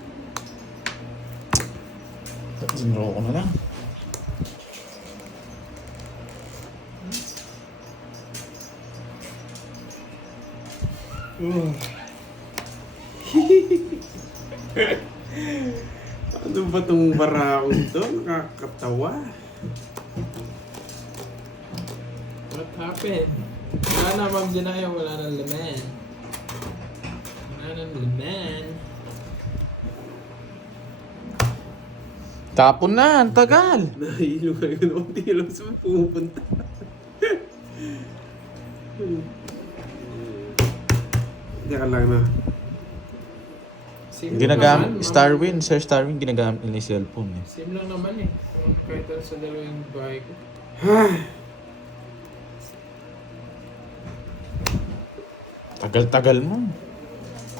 Sinro ko na lang. Ano ba tong baraon to? Nakakatawa. What happened? Wala na, Ma'am Janaya. Wala nang laman. Wala nang laman. Tapon na, ang tagal. Nahilo kayo na kung di alam saan pumupunta. Teka lang na. Same Ginagamit, naman, Starwin, Sir Starwin, ginagamit nila yung cellphone eh. Same lang naman eh. Kahit sa dalawang bahay ko. Tagal-tagal mo.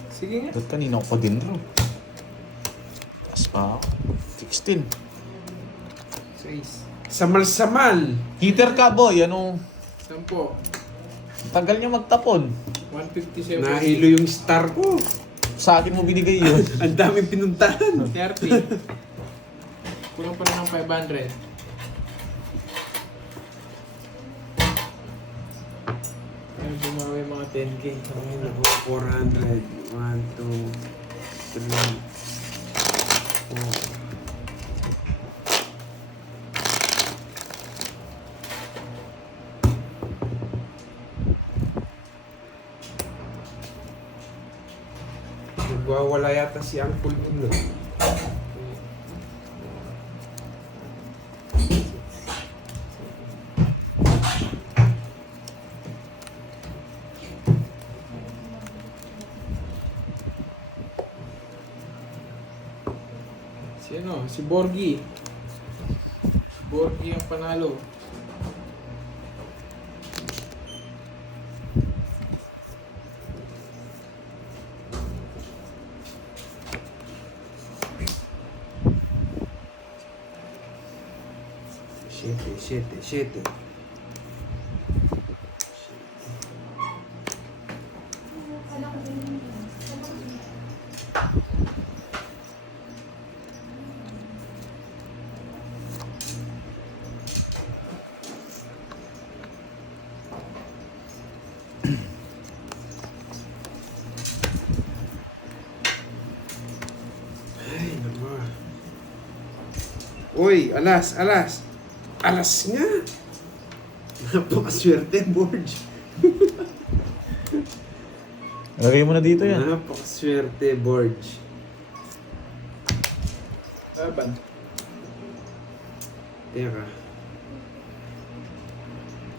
Sige nga. Ba't kanina ko pa din ro? Taas pa ako. 16. 6. Samal-samal. Heater ka boy, ano? 10. Tagal niya magtapon. 157. Nahilo yung star ko. Sa akin mo binigay yun. Ang daming pinuntahan. 30. Kulang pa na ng 500. Ay, bumawi yung mga 10k. Ay, naku, 400. 1, 2, 3, 4. Nagwawala yata si Uncle Uno. Sino? Si Borgie. Borgie ang panalo. Siete. Ay, naku. Uy, alas. Alas nga. Napakaswerte, Borge. Lagay mo na dito yan. Napakaswerte, Borge. Laban. Teka.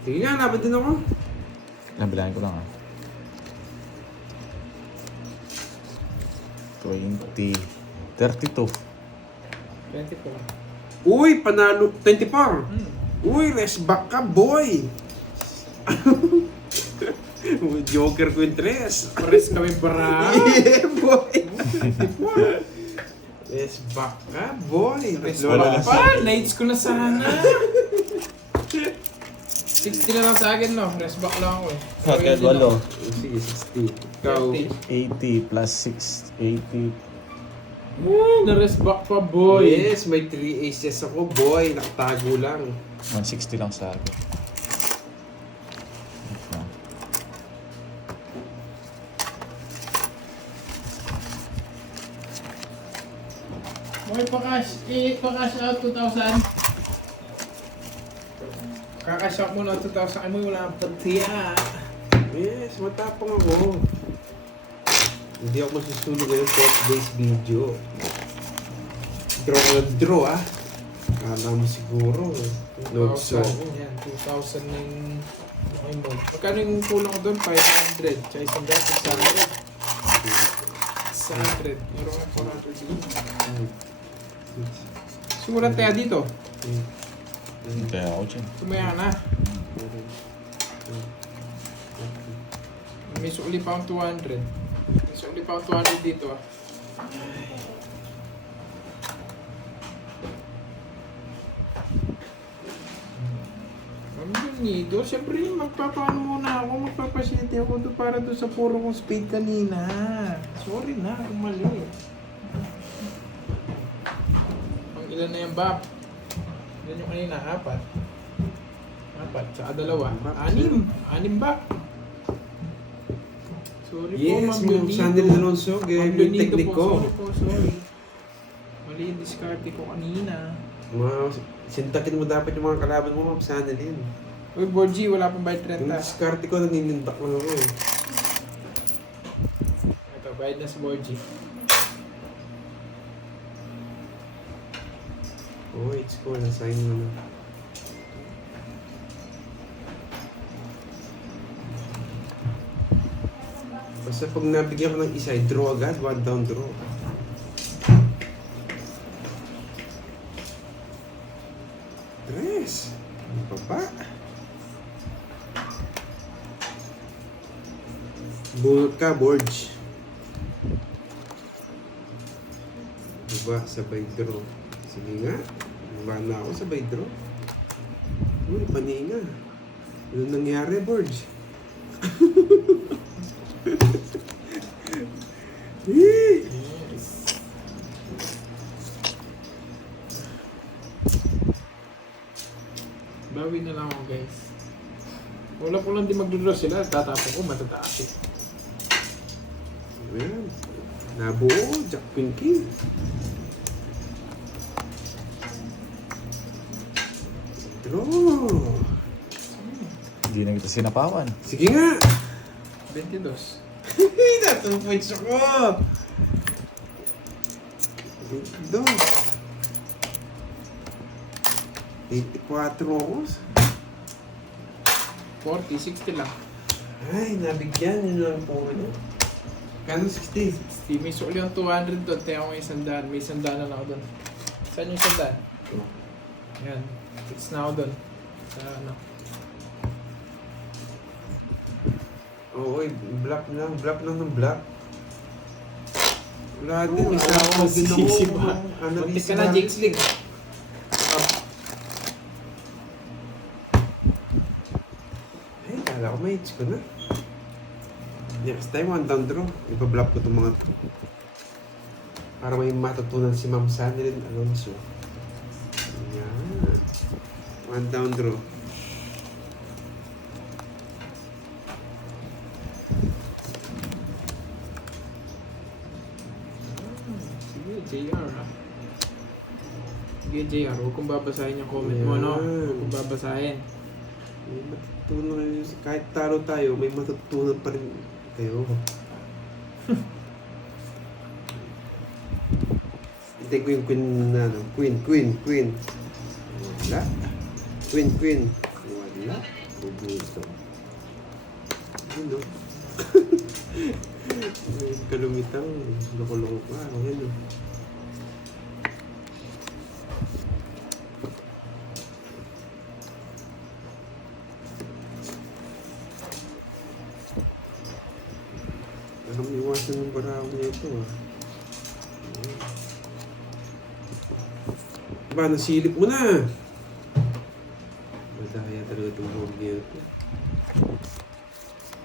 Sige nga, laban din ako. Nabilahin ko lang ah. 20. 32. 24. Uy, panalo. 24. Hmm. Uy, rest back ka, boy. Joker ko yung tres. Pares kami bara. Yeah, boy. Rest back ka, boy. Wala na. Pa, nights ko na sana. 60 na lang sa akin, no? Rest back lang ako eh. Sakit, walo. Sige, 60. Ikaw, 80 plus 6, 80. Na-rest back pa, boy. yes, may 3 aces ako, boy. Nakatago lang. 160 lang sa akin. Boy, pa-cash out 2,000. Kakashock mo na 2,000 mo, wala kang patiya. Yes, matapang ako. Hindi ako masusunog ngayon post-based video. Draw ko ng draw ah. Kala mo siguro. Nogso ako. Yan, 2,000 yung mode. Magkano yung kulang ko doon? 500. Tsaka isang dahil, 600. 600. Meron ka 400 dito. Simulan tayo dito. Kaya ako dyan. Tumaya na. May suli pa akong 200. May suli pa akong 200 dito ah. Nido, siyempre magpapaano muna ako, magpapasiti ako doon para doon sa puro kong speed kanina. Sorry na, kung mali. Pang ilan na yung bap? Ilan yung kanina? 4. 4, tsaka 2. 6 bap. Sorry po, Yes, Ma'am Ma'am Leonido. Sandel Alonso. Gaya Ma'am yung Leonido technique po, ko. sorry. Mali yung diskarte ko kanina. Sintakin mo dapat yung mga kalaban mo, Ma'am Sandel yun. Uy, Borgie, wala pang bayad Yung 30. diskarte ko, nanginindak lang ako eh. Ito, bayad na si Borgie. Oh, it's cool. Nasign mo na. Basta pag nabigyan ko ng isa, draw agad. 1 down draw. Tres. Ano pa ba? Bunot ka, Borge. Diba, sabay draw. Sige nga. Diba na ako, sabay draw. Uy, paninga. Ano nangyari, Borge? Eh! Bawi na lang ako, guys. Wala ko lang di magdudraw sila. Tatapon ko, matataas eh. Ayan. Nabuo, Jack Pinky. Draw. Hindi na kita sinapawan. Sige nga. 22. Na 2 points ako. Ito. 84 ako. 40, 60 lang. Ay, nabigyan. Yun lang po. Ano? Kano 60? May suli ang 200 doon. Tayo ko may 100. May 100 na ako doon. Saan yung 100? Yan. Fix na ako doon. Sa ano. Oo, block lang. Block lang ng block. Wala din. Isa Wala ako akong sisi ba? Muntik ka na, Jinx League. Ay, kala ko may hits ko na. Next time, 1 down draw. Ipa-block ko itong mga to. Para may matutunan si Ma'am Sandel Alonso. Yan. 1 down draw. Sige, JR ha. Sige, JR. Huwag kong babasahin yung comment mo, no? Huwag kong babasahin. May matutunan yun. Kahit talo tayo, may matutunan pa rin kayo. Hintay ko yung queen na ano. Queen. Wala. Queen. Wala. Bubuto. Ano? Kalumitaw. Loko-loko ka. Ano? Alam iwasan yung barako nito ah. Ba, nasilip mo na! Madaya talaga itong home nito.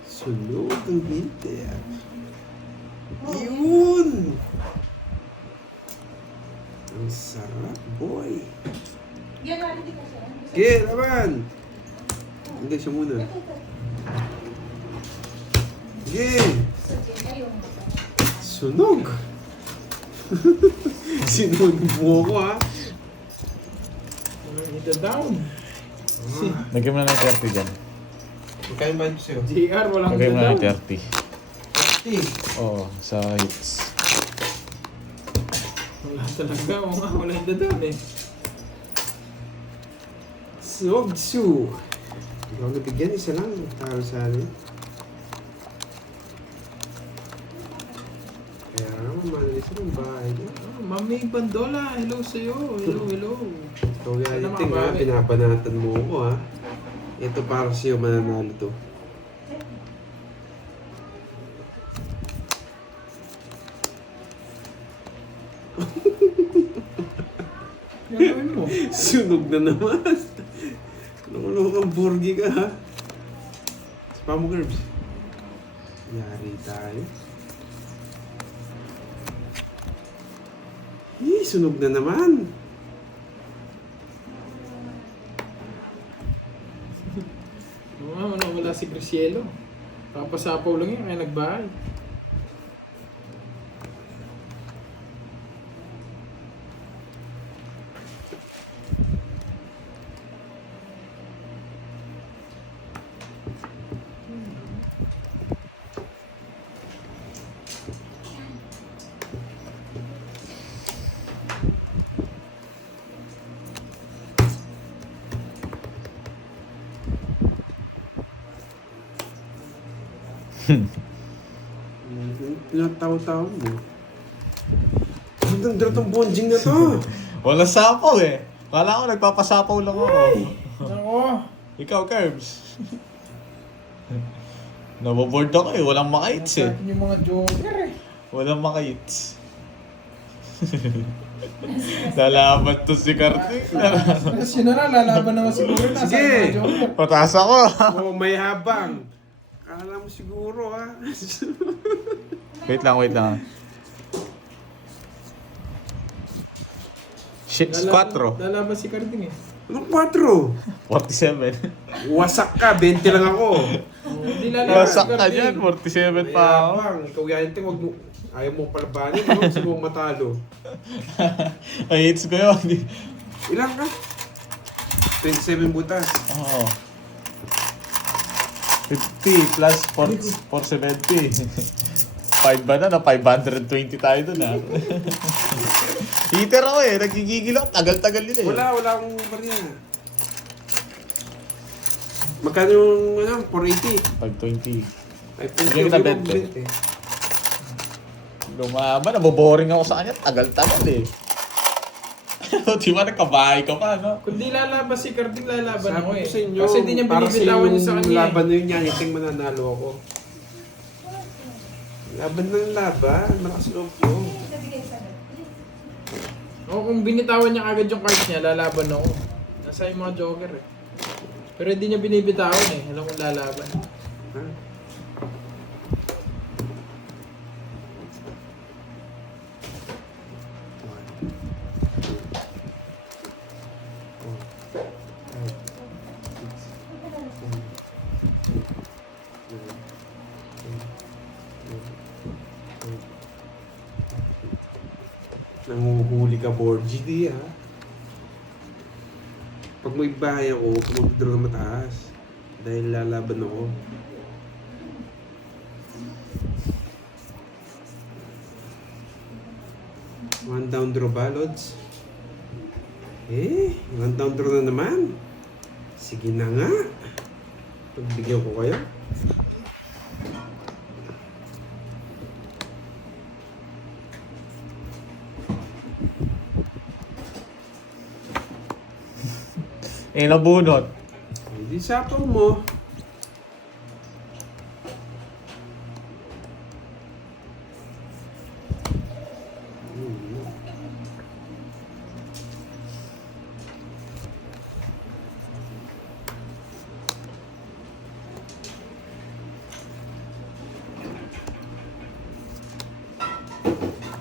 Sunog ang hindi ah. Yun! Ang sarap, boy! Yan, hindi ka siya. Okay, laban! Hindi siya muna. Okay! Sunog! Sinunog mo ako ha? Ito down. Lagyan mo na ng 30 dyan. Magkano ba ito sa'yo? JR, walang Lagyan mo na ng galaw. 30. 30. Oo, sa hits. Wala talaga, oo nga, wala yung dadaan eh. Sogsu. Ikaw nabigyan, isa lang. Taro sa akin. Kaya naman, manalis ng bahay niya. Mami Bandola, hello sa'yo. Hello. So, Sana reality nga, makabawi. pinapanatan mo ako ha. Ito para sa'yo, mananalo to. Gagawin mo. Sunog na naman. Nung burgi ka ha. Sa mo, Gerbs. Yari tayo. Sunog na naman. Oo nga, wala si Cristielo. Papasapaw lang yan, kaya nagbahay. Pinataw-taw mo. Ang dara tong bonjing na to. Wala sapaw eh. Kala ko nagpapasapaw lang ako. Ako, Ikaw, Curbs. Naboboard ako eh. Walang makaits eh. natin yung mga joker eh. Walang makaits. Lalaban to si Kartik. Kasi yun na lang, lalaban naman siguro. Nasa Sige. mga joker. Patas ako. Oh, may habang. Kala mo siguro ha. Wait lang. Shit, 4. Lalaban si Carding eh. Anong 4? 47. Wasak ka, 20 lang ako. Hindi lalaban si Wasak ka Carding. dyan, 47 May pa ako. habang. Ikaw yan, wag mo. Ayaw mo palabanin, no? Gusto mong matalo. Ay, hits ko yun. Ilan ka? 27 butas. Oo. 50 plus 470. 5 ba na? 520 tayo dun ah. Heater ako eh. Nagigigil ako. Tagal-tagal din eh. Wala akong bariya. Magkano yung, 480? 520. Ay, Bigyan kita 20. Lumaban. Naboboring ako sa kanya. Tagal-tagal eh. Di ba nagkabahay ka pa, no? Kung di lalaban si Carding, lalaban Sabi ako ko eh. sa inyo, Kasi di niya para sa binibitawan yung yun sa kanya laban eh. na yun yan, hiting mananalo ako. Laban ng laban, malakas loob ko. Oo, kung binitawan niya agad yung cards niya, lalaban ako. Nasa yung mga joker eh. Pero hindi niya binibitawan eh. Alam kong lalaban. Ha? Nanguhuli ka, board GD ha. Pag may bahay ako, mag-draw na mataas. Dahil lalaban ako. One down draw ba, Lods? One down draw na naman. Sige na nga. Pagbigyan ko kayo. Eh, nabunot. Hindi sapang mo.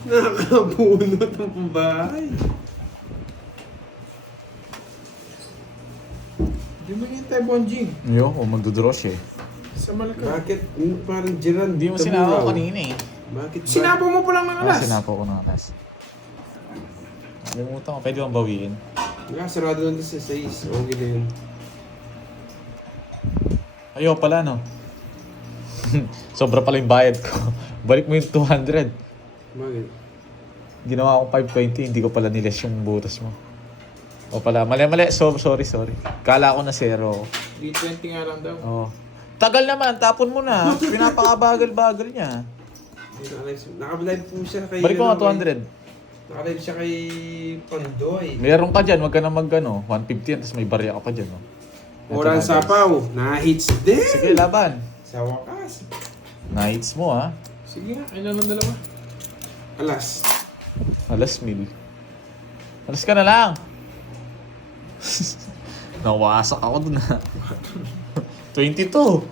Nakakabunot ang bahay. Hindi mo hintay, Bonjing. Ayoko, magdodraw siya eh. Sa malaka. Bakit? Parang Jiran. Hindi mo sinapa ko kanina eh. Bakit? Sinapo mo pa lang ng alas. Sinapo ko ng alas. Nalimutan ko, pwede bang bawiin? Nga, sarado lang sa 6. Okay na yun. Ayaw pala, no? Sobra pala yung bayad ko. Balik mo yung 200. Bakit? Ginawa ko 520, hindi ko pala niles yung butas mo. O pala, mali. So, sorry. Kala ko na zero. 320 nga lang daw. Oh. Tagal naman, tapon mo na. Pinapakabagal-bagal niya. Nakalive po siya kay... Balik mo nga ano, 200. Nakalive siya kay Pandoy. Meron ka dyan, wag ka na mag-ano. 150 yan, tapos may barya ka pa dyan. No? Oran Sapaw. Na-hits din. Sige, laban. Sa wakas. Na-hits mo, ha? Sige nga, kailan ng dalawa? Alas. Alas mil. Alas ka na lang. Nawasak ako dun, ha? 22.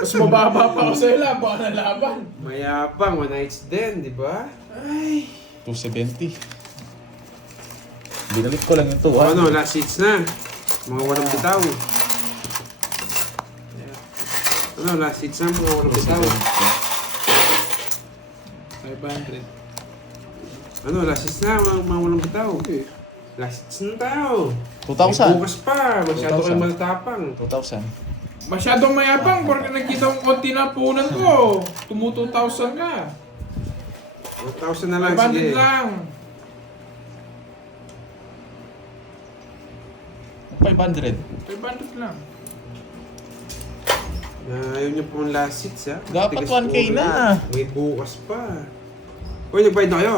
Mas mababa pa ako sa'yo lang, baka nalaban. Mayabang. One nights din, di ba? Ay, 270. Binalit ko lang yung O 200. ano, last hits na. Mga walang bitaw. Ano, last hits na, mga walang bitaw. 500. Ano, last hits na, mga walang bitaw. Last hits na tayo. 2,000. May bukas pa. Masyado 2,000. kayo matapang. 2,000. Masyadong mayabang, porque nakita kong konti na punan ko. Tumu 2,000 ka. 1,000 na lang, 500 sige. lang. 500. 500 lang. Ayaw niyo po ang last hits, ha? Dapat Tigas 1K ulo. na. May bukas pa. Uy, nagbayad na kayo.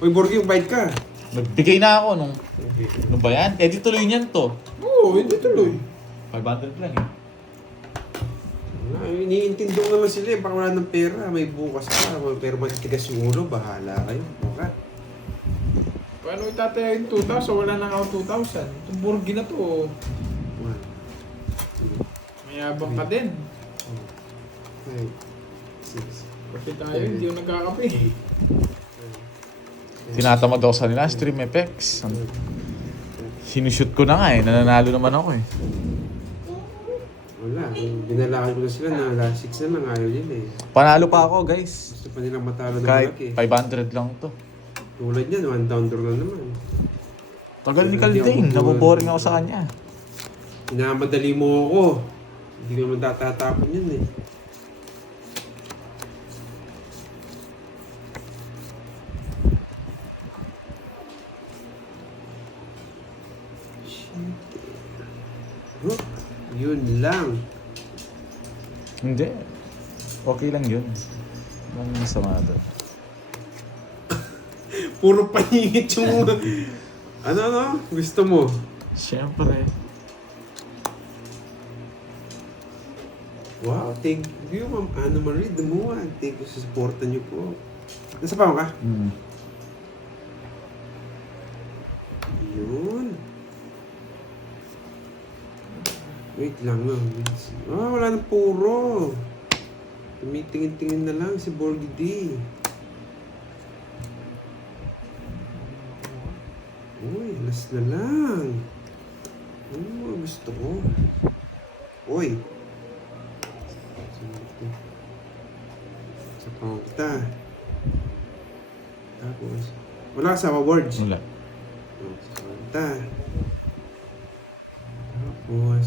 Uy, Borgie, magbayad ka. Nagbigay na ako nung... Ano ba yan? Eh, di tuloy niyan to. Oo, hindi tuloy. 500 lang eh. Iniintindi ko naman sila eh. Baka wala ng pera. May bukas pa. Pero matitigas yung ulo. Bahala kayo. Okay. Paano itataya yung 2,000? Wala na ako 2,000. Itong burgi na to. 1, Mayabang ka din. 5, 6, Kasi tayo hindi yung nagkakape. Tinatamad ako sa nila, Stream FX. Sinushoot ko na nga eh, nananalo naman ako eh. Wala. Binalakan ko na sila na last 6 na lang. Ayaw nila eh. Panalo pa ako guys. Gusto pa nilang matalo na Kahit malaki. 500 lang to. Tulad yan, 1 down draw na naman. Tagal ni Calding, naboboring ako sa kanya. Inamadali mo ako. Hindi ko naman tatatapon yun eh. Shit. Oh, yun lang. Hindi. Okay lang yun. Anong masama doon? Puro paningit yung... ano? Gusto mo? Siyempre. Wow, thank you, Ma'am Ana Marie Damuan. Thank you sa suporta niyo po. Nasa pa ka? Hmm. Yun. Wait lang lang. Wala nang puro. Tumitingin-tingin na lang si Borgie D. Uy, alas na lang. Gusto ko. Uy. Sa pang kita. Tapos, wala ka sa awards. Wala. Sa pang kita. Tapos,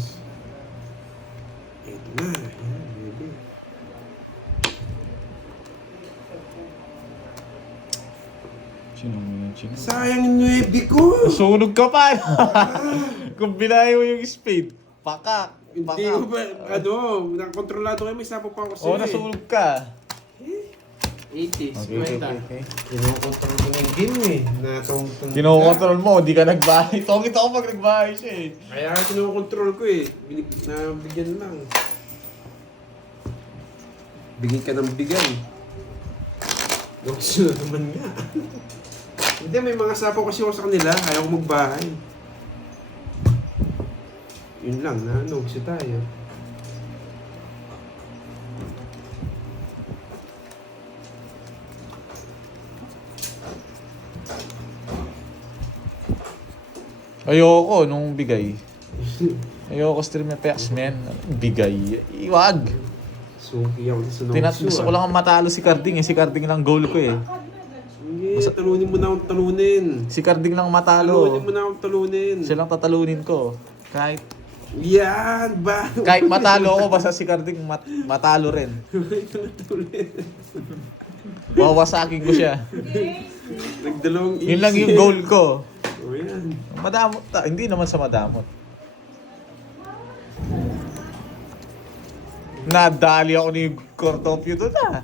eto na. Ayan, baby. Sino mo yung chino? Sayang yung 9 ko! Nasunog ka pa! Kung binayo mo yung speed, pakak! Hindi ko ba, nakakontrolado kayo, may sapo pa ako Oo, sa'yo eh. nasunog ka. 80, Okay. Kinokontrol ko na yung game eh. Kinokontrol mo, di ka nagbahay. Tongit ako pag nagbahay siya eh. Kaya kinokontrol ko eh. Nabigyan lang. Bigyan ka ng bigyan. Gusto naman nga. Hindi, may mga sapo kasi ako sa kanila. Ayaw ko magbahay. Yun lang, gusto tayo. Ayoko nung bigay. Ayoko stream FX, man. Bigay. Iwag. Suki ako sa nokso. Gusto ko lang ang matalo si Carding eh. Si Carding lang goal ko eh. Hindi, talunin mo na akong talunin. Si Carding lang matalo. Talunin mo na akong talunin. Siya lang tatalunin ko. Kahit Yan ba? Kahit matalo ako, basta si Carding matalo rin. Wawasakin ko siya. Nagdalawang Yun lang yung goal ko. O yan. Madamot. Hindi naman sa madamot. Nadali ako ni Cortopio doon ah.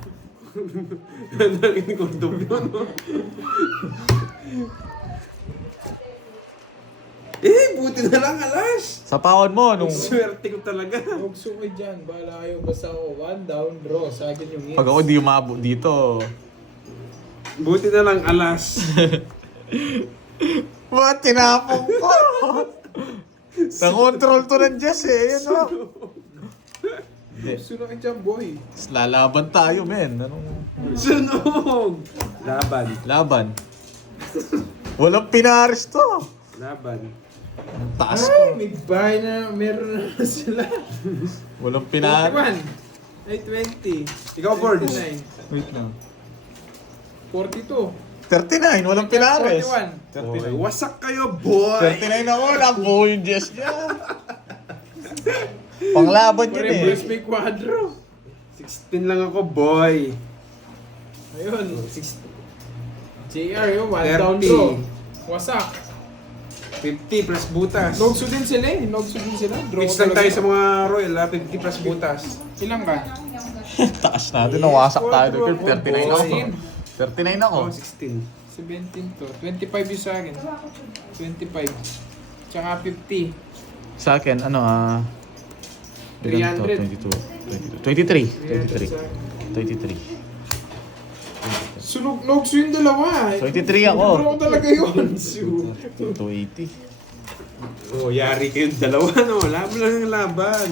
Naging kondom yun. Buti na lang alas. Sa pawad mo, nung Swerte ko talaga. Huwag sumay dyan. Bahala kayo. Basta ako. 1 down, draw. Sa akin yung hits. pag ako di umabot dito. Buti na lang alas. Ba't tinapong ko? Nakontrol to ng Jess eh. Yan o. Hindi. Sunod dyan, boy. Lalaban tayo, men. Anong Sunog! Laban. laban? Walang pinares to. Laban. Ang taas Ay, ko. may bahay na. Meron na sila. Walang pinares. 41. Ay, 20. Ikaw, Ford. 39. Wait lang. 42. 39, walang pinares. 41. Oy, wasak kayo, boy! 39 ako, nabuo yung Jess niya. Panglaban yun eh. Pare-boys may quadro. 16 lang ako, boy. Ayun. JR yun. 1 30. down draw. Wasak. 50 plus butas. Nogso din sila eh. Nogso din sila. Draw Mix lang talaga. tayo sa mga Royal, 50 plus butas. Ilang ka? Taas natin, nawasak tayo doon. 39 ako. 39 ako. Oh, 16. 17 to. 25 yung sa akin. 25. Tsaka 50. Sa akin, ano 300. 23. 23. Sunog, nogso yung dalawa. 23 ako. Draw talaga yun. 280. Oh, yari kayong dalawa, no? Laban lang ang laban.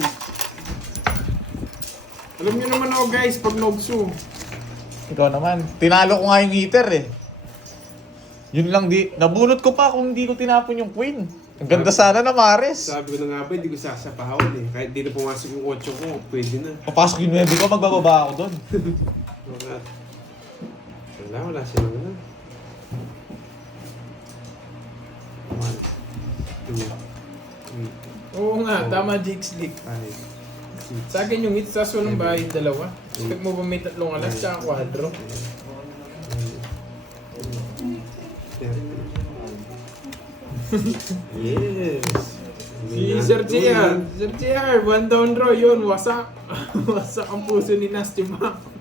Alam niyo naman ako guys, pag nogso. Ikaw naman. Tinalo ko nga yung heater eh. Yun lang di. Nabunot ko pa kung hindi ko tinapon yung queen. Ang ganda sana na Mares. Sabi ko na nga ba, hindi ko sasapahon eh. Kahit di na pumasok yung 8 ko, pwede na. Papasok yung 9 ko, magbababa ako doon. Wala silang na. 1, 2, 3, Oo nga, tama Jigs League. 5, 6, Sa akin yung hits sa ng bahay dalawa. Expect mo ba may tatlong alas tsaka quadro? 30. Yes! Si Sir JR, Sir JR, 1 down draw yun, wasak. Wasak ang puso ni Nasty Mac.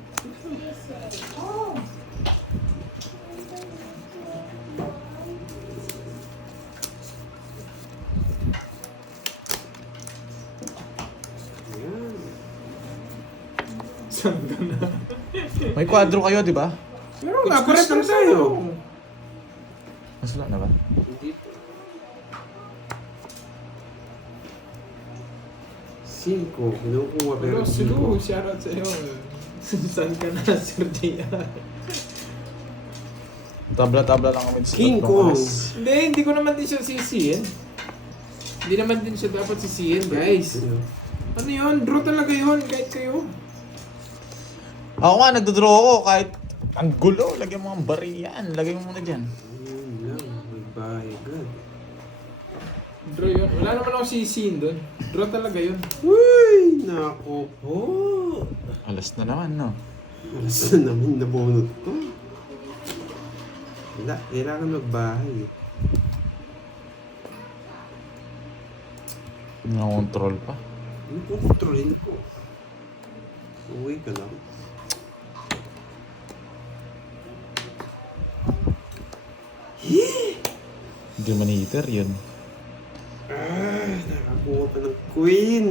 Saan ka na? May kwadro kayo, di ba? Pero nga, pares lang tayo. Mas wala na ba? Hindi po. 5, kinukuha pero Pero sulu, shoutout sa'yo. Saan ka na, Sir JR? Tabla-tabla lang kami. King Kong. Hindi ko naman din siya sisihin. Hindi naman din siya dapat sisihin, guys. Ano yun? Draw talaga yun, kahit kayo. Ako nga, nagdodraw ako kahit ang gulo. Lagyan mo ang bariyan. Lagyan mo muna dyan. Ayun lang, magbahay agad. Draw yun. Wala naman ako sisihin doon. Draw talaga yun. Uy! Naku po! Alas na naman, no? Alas na naman nabunot ko. Wala, kailangan magbahay. Nakontrol pa. Ano po kontrolin ko? Uwi ka lang. Hindi man heater yun. Nakakuha pa ng queen.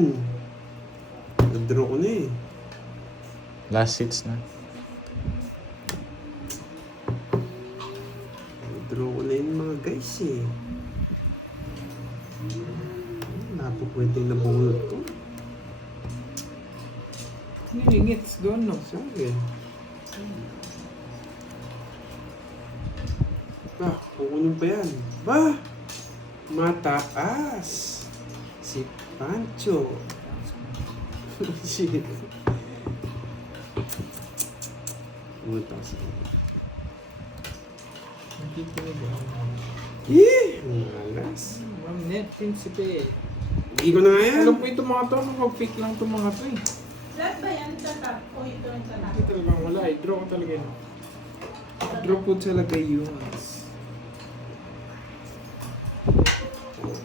Nag-draw ko na eh. Last hits na. Nag-draw ko na yun mga guys eh. Napukwenta yung nabunot ko. Nilingits doon, no? Sabi. Kukunin pa yan. Mataas. Si Pancho. Shit. Pumunta kasi. Nakikita niyo ba? Malas. Ma'am Net Principe. Tricky ko na nga yan. Alam ko itong mga to, mag-pick lang itong mga to eh. Lahat ba yan sa top? O ito lang sa top? Ito talagang wala eh. Draw ko talaga yun. Draw ko talaga yun.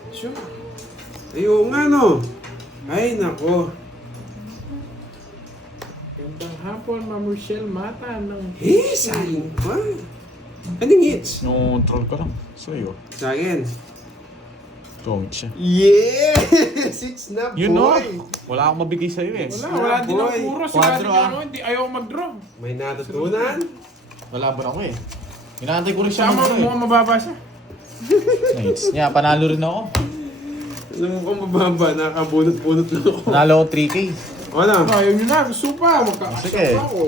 Sure. Ayun nga no. Ay nako. Gandang hapon, Ma'am Rochelle Mata ng... Eh, sayang pa. Anong hits? Nung-troll ko lang. So, yun. Sa akin. Comment siya. Yes! It's na, boy! You know, wala akong mabigay sa'yo eh. Wala din ang boy. puro. Si Quadro, Quadro, ah. hindi ayaw mag-draw. May natutunan. Wala ba ako eh. Inaantay ko rin siya Sama mag mo mababa siya. Nice. Nga, panalo rin ako. Alam mo kung mababa, nakabunot-bunot lang ako. Panalo ako 3K. Wala. Ayaw nyo na, gusto pa. Sige. Magkakasap ako.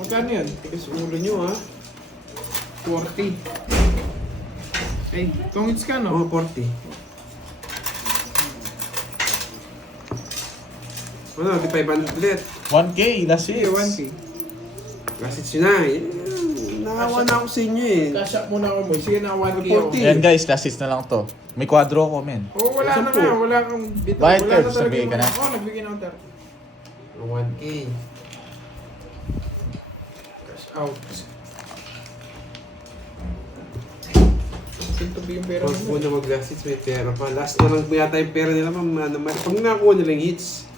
Magkano yan? Tigas ulo nyo ha. 40. Ay, tungits ka no? Oh, 40. Ano, di 500 ulit. 1K, last Sige, year. 1K. Kasi yun na. Nakawa na ako sa inyo eh. Cash up muna ako mo. Sige na, 1K ako. 40. Ayan guys, last hits na lang to. May quadro ako, men. Oh, wala na 10. nga. Wala kang bitaw. Bakit, Wala Terp? na talaga Sabihin yung ka na? mga- Oh, nagbigay na ako, Terp. 1K. Cash out. Sinto ba yung pera Huwag mo? muna mag-last hits, may pera pa. Last na lang yata yung pera nila, ma'am. Pag nakakuha nilang hits,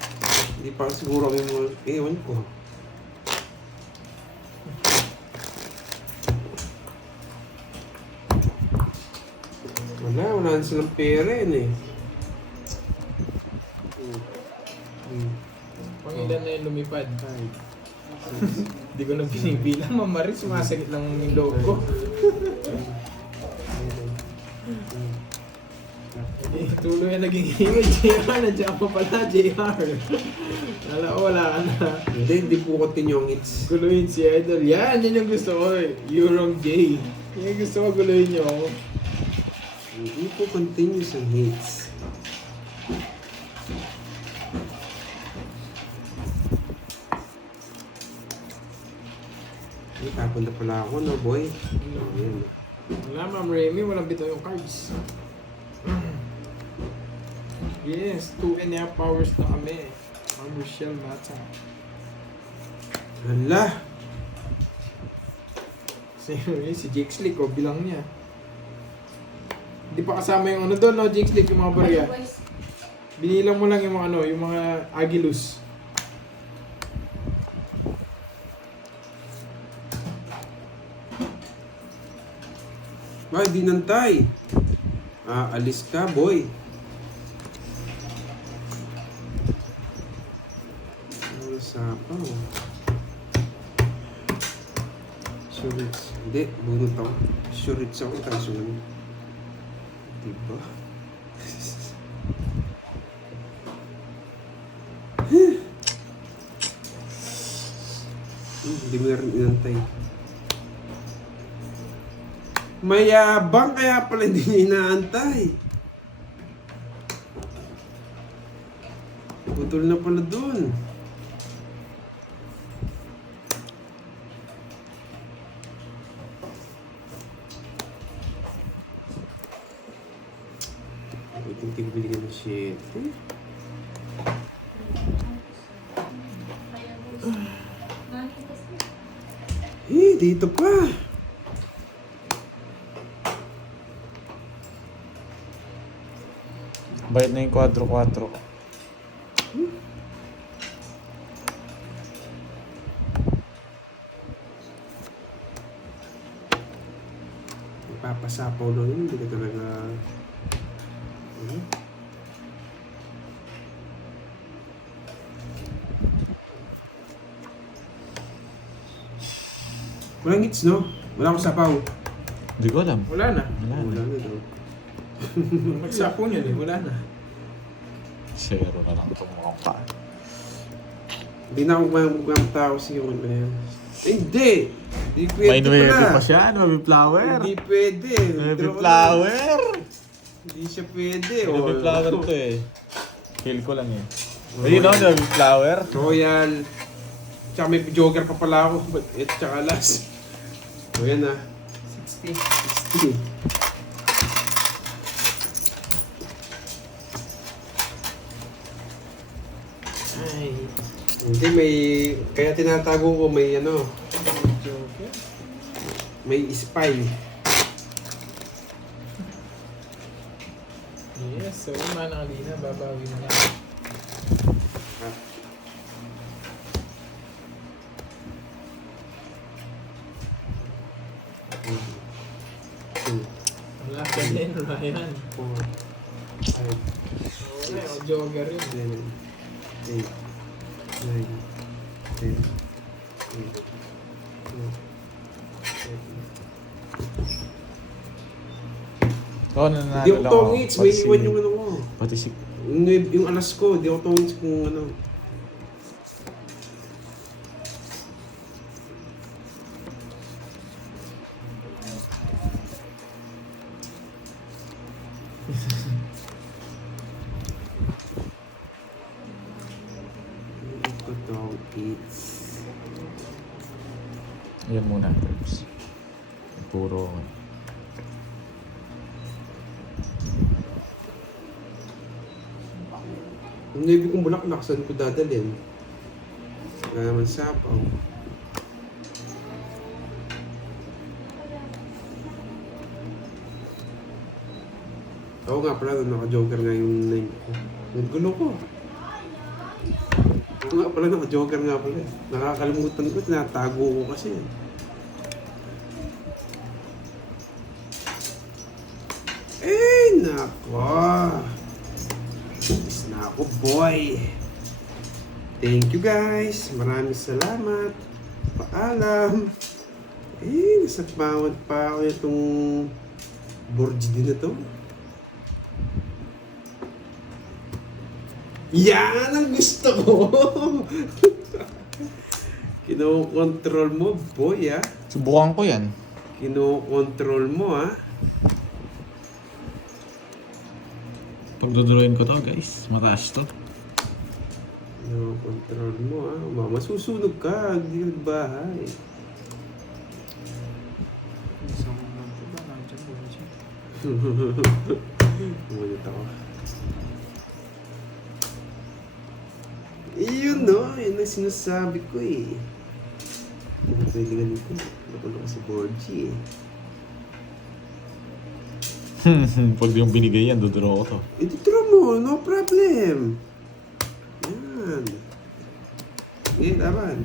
hindi pa siguro kami mga... Ewan ko. Wala na silang pera yun eh. Pangilan na yung lumipad. Hindi ko na binibilang. Mamaris, sumasakit lang yung loob ko. Tuloy na naging image. JR, nandiyan pa pala, JR. Wala ka na. Hindi po continue ang hits. Guluhin si Idol. Yan yung gusto ko eh. Eurong J. Yan yung gusto ko, guluhin nyo ako. Hindi po continuous ang hits. Ay, papunta pala ako, no, boy? Ayan. Wala, Ma'am Remy. Walang bitaw yung cards. Yes, 2.5 hours na kami. Ma'am Rochelle Mata. Hala! Si Jake Slick, oh, bilang niya. Hindi pa kasama yung ano doon, no, Jake Slick, yung mga barya. Binilang mo lang yung mga ano, yung mga agilus. Ay, di nantay. Alis ka, boy. Ano sapaw? Shurits. Hindi, bunot ako. Shurits ako, kaso ano. Diba? Hindi mo na rin inantay. Mayabang kaya pala hindi niya inaantay. Putol na pala dun. Hindi ko binigyan ng shit. Dito pa. Bayad na yung quadro-quadro. Ipapasapaw lang yun, hindi ka talaga... Walang hits, no? Wala akong sapaw. Hindi ko alam. Wala na. Wala Wala na. na daw. Nagsapo niya eh, wala na. Zero na lang itong mukhang kaan. Hindi na ako magmamtao sa iyo. Ano yan? Hindi! Hindi pwede May 9 pala. pa siya, 9 flower. Hindi pwede. 9 flower. Hindi siya pwede. 9 flower to eh. Feel ko lang eh. Ayun o, 9 flower. Royal. Tsaka may jogger pa pala ako. But ito tsaka last. O yan ah. 60. 60. Ay, Hindi, may... Kaya tinatago ko may ano, joker. may spy. Yes, so yung manang alina, babawi na lang. Ah, two, Wala ka din, Ryan. 4, 5, Wala, o joker yun. 7, 8, 9, 10, 11, 12, 13. Oo, nananalo Di ako lang tongits, may Pati iwan si- yung ano ko. Pati si... Yung alas ko, di ako tongits kung ano. Hindi ko tongits. Yan muna, Perbs. Puro... Yung navy kong bulaklak, saan ko dadalhin? Wala naman sapaw. Oo nga pala, naka-joker nga yung name ko. Naggulo ko. Oo nga pala, naka-joker nga pala. Nakakalimutan ko, tinatago ko kasi. Eh, nako. Is na ako, boy. Thank you guys. Maraming salamat. Paalam. Eh, nasa bawat pa ako itong Borgi din na to. Yan ang gusto ko. Kino-control mo, boy, ah. Subukan ko yan. Kino-control mo, ah. Pagduduruin ko to, guys. Mataas to. Kino-control mo, ah. Masusunog ka. Hindi ka nagbahay. Isang lang ito ba? Nandiyan po siya. Umunit ako. Iyon no, yun ang sinasabi ko eh. Ano kailangan ko? Nakulo ko si Borgi eh. Pag yung binigay yan, duduro ko to. Ituturo mo, no problem. Yan. Ngayon, aban.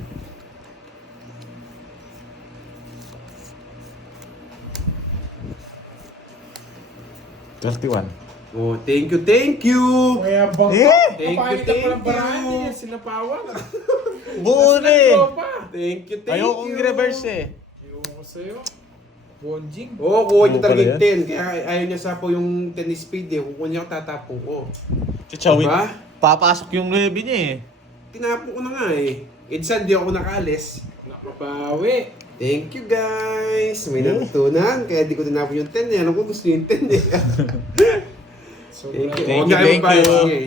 $31. Oh, thank you, thank you! Kaya bang Thank you, Papakita pa ng thank paraan, you. hindi niya sinapawan. Buo na eh! Thank you, thank Ayokong you! i-reverse eh. Ewan ko sa'yo. Bonjing. Oo, kuha niya Oo talaga pala yung 10. Kaya ayaw niya sa po yung tennis speed eh. Kukuha niya ako, tatapong ko. Chichawin. Diba? Papasok yung levy niya eh. Tinapon ko na nga eh. Edsan, di ako nakaalis. Nakapawi. Thank you guys! May natutunan. Kaya di ko tinapon yung 10 eh. Alam ko gusto yung 10 eh. Sobrang Thank you. Thank you, Huwag na kayo thank you. magbayad. Sige.